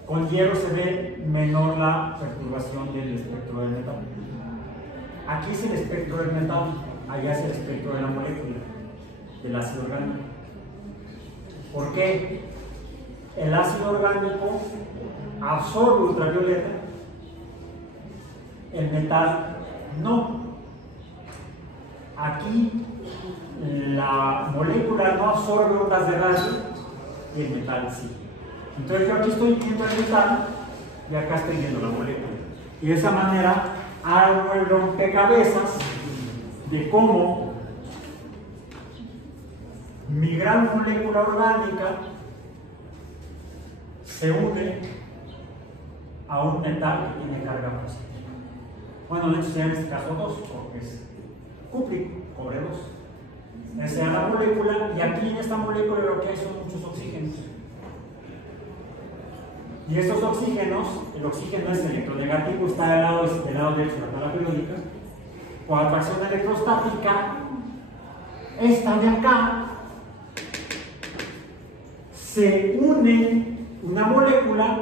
Con hierro se ve menor la perturbación del espectro del metal. Aquí es el espectro del metal, allá es el espectro de la molécula, del ácido orgánico. ¿Por qué? El ácido orgánico absorbe ultravioleta, el metal no. Aquí la molécula no absorbe ondas de radio y el metal sí. Entonces yo aquí estoy viendo el metal y acá estoy viendo la molécula. Y de esa manera hago el rompecabezas de cómo mi gran molécula orgánica se une a un metal que tiene carga positiva. Bueno, de hecho sería en este caso 2, porque es cúprico, cobre 2. Esa es la molécula, y aquí en esta molécula lo que hay son muchos oxígenos. Y estos oxígenos, el oxígeno es electronegativo, está del lado derecho de la tabla periódica. Por atracción electrostática, esta de acá se une una molécula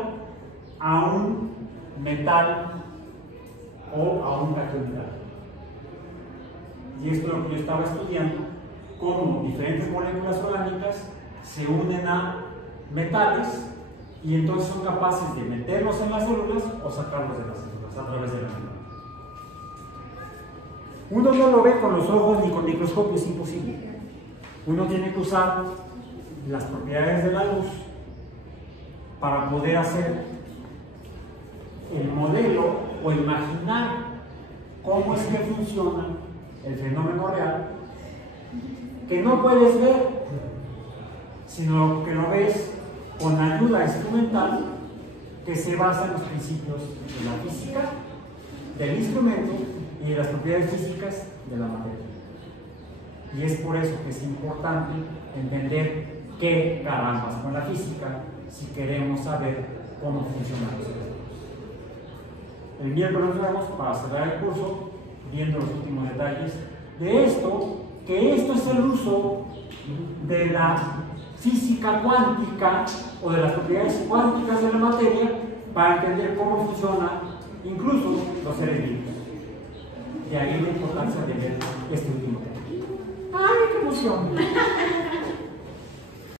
a un metal o a un catión. Y esto es lo que yo estaba estudiando, cómo diferentes moléculas orgánicas se unen a metales y entonces son capaces de meterlos en las células o sacarlos de las células a través de la membrana. Uno no lo ve con los ojos ni con microscopio, es imposible. Uno tiene que usar las propiedades de la luz para poder hacer el modelo o imaginar cómo es que funciona el fenómeno real, que no puedes ver, sino que lo ves con ayuda instrumental que se basa en los principios de la física, del instrumento y de las propiedades físicas de la materia. Y es por eso que es importante entender qué carambas con la física si queremos saber cómo funcionan los cerebros. El miércoles nos vemos para cerrar el curso viendo los últimos detalles de esto, que esto es el uso de la física cuántica o de las propiedades cuánticas de la materia para entender cómo funciona incluso los seres vivos. De ahí la importancia de ver este último tema. ¡Ay, qué emoción!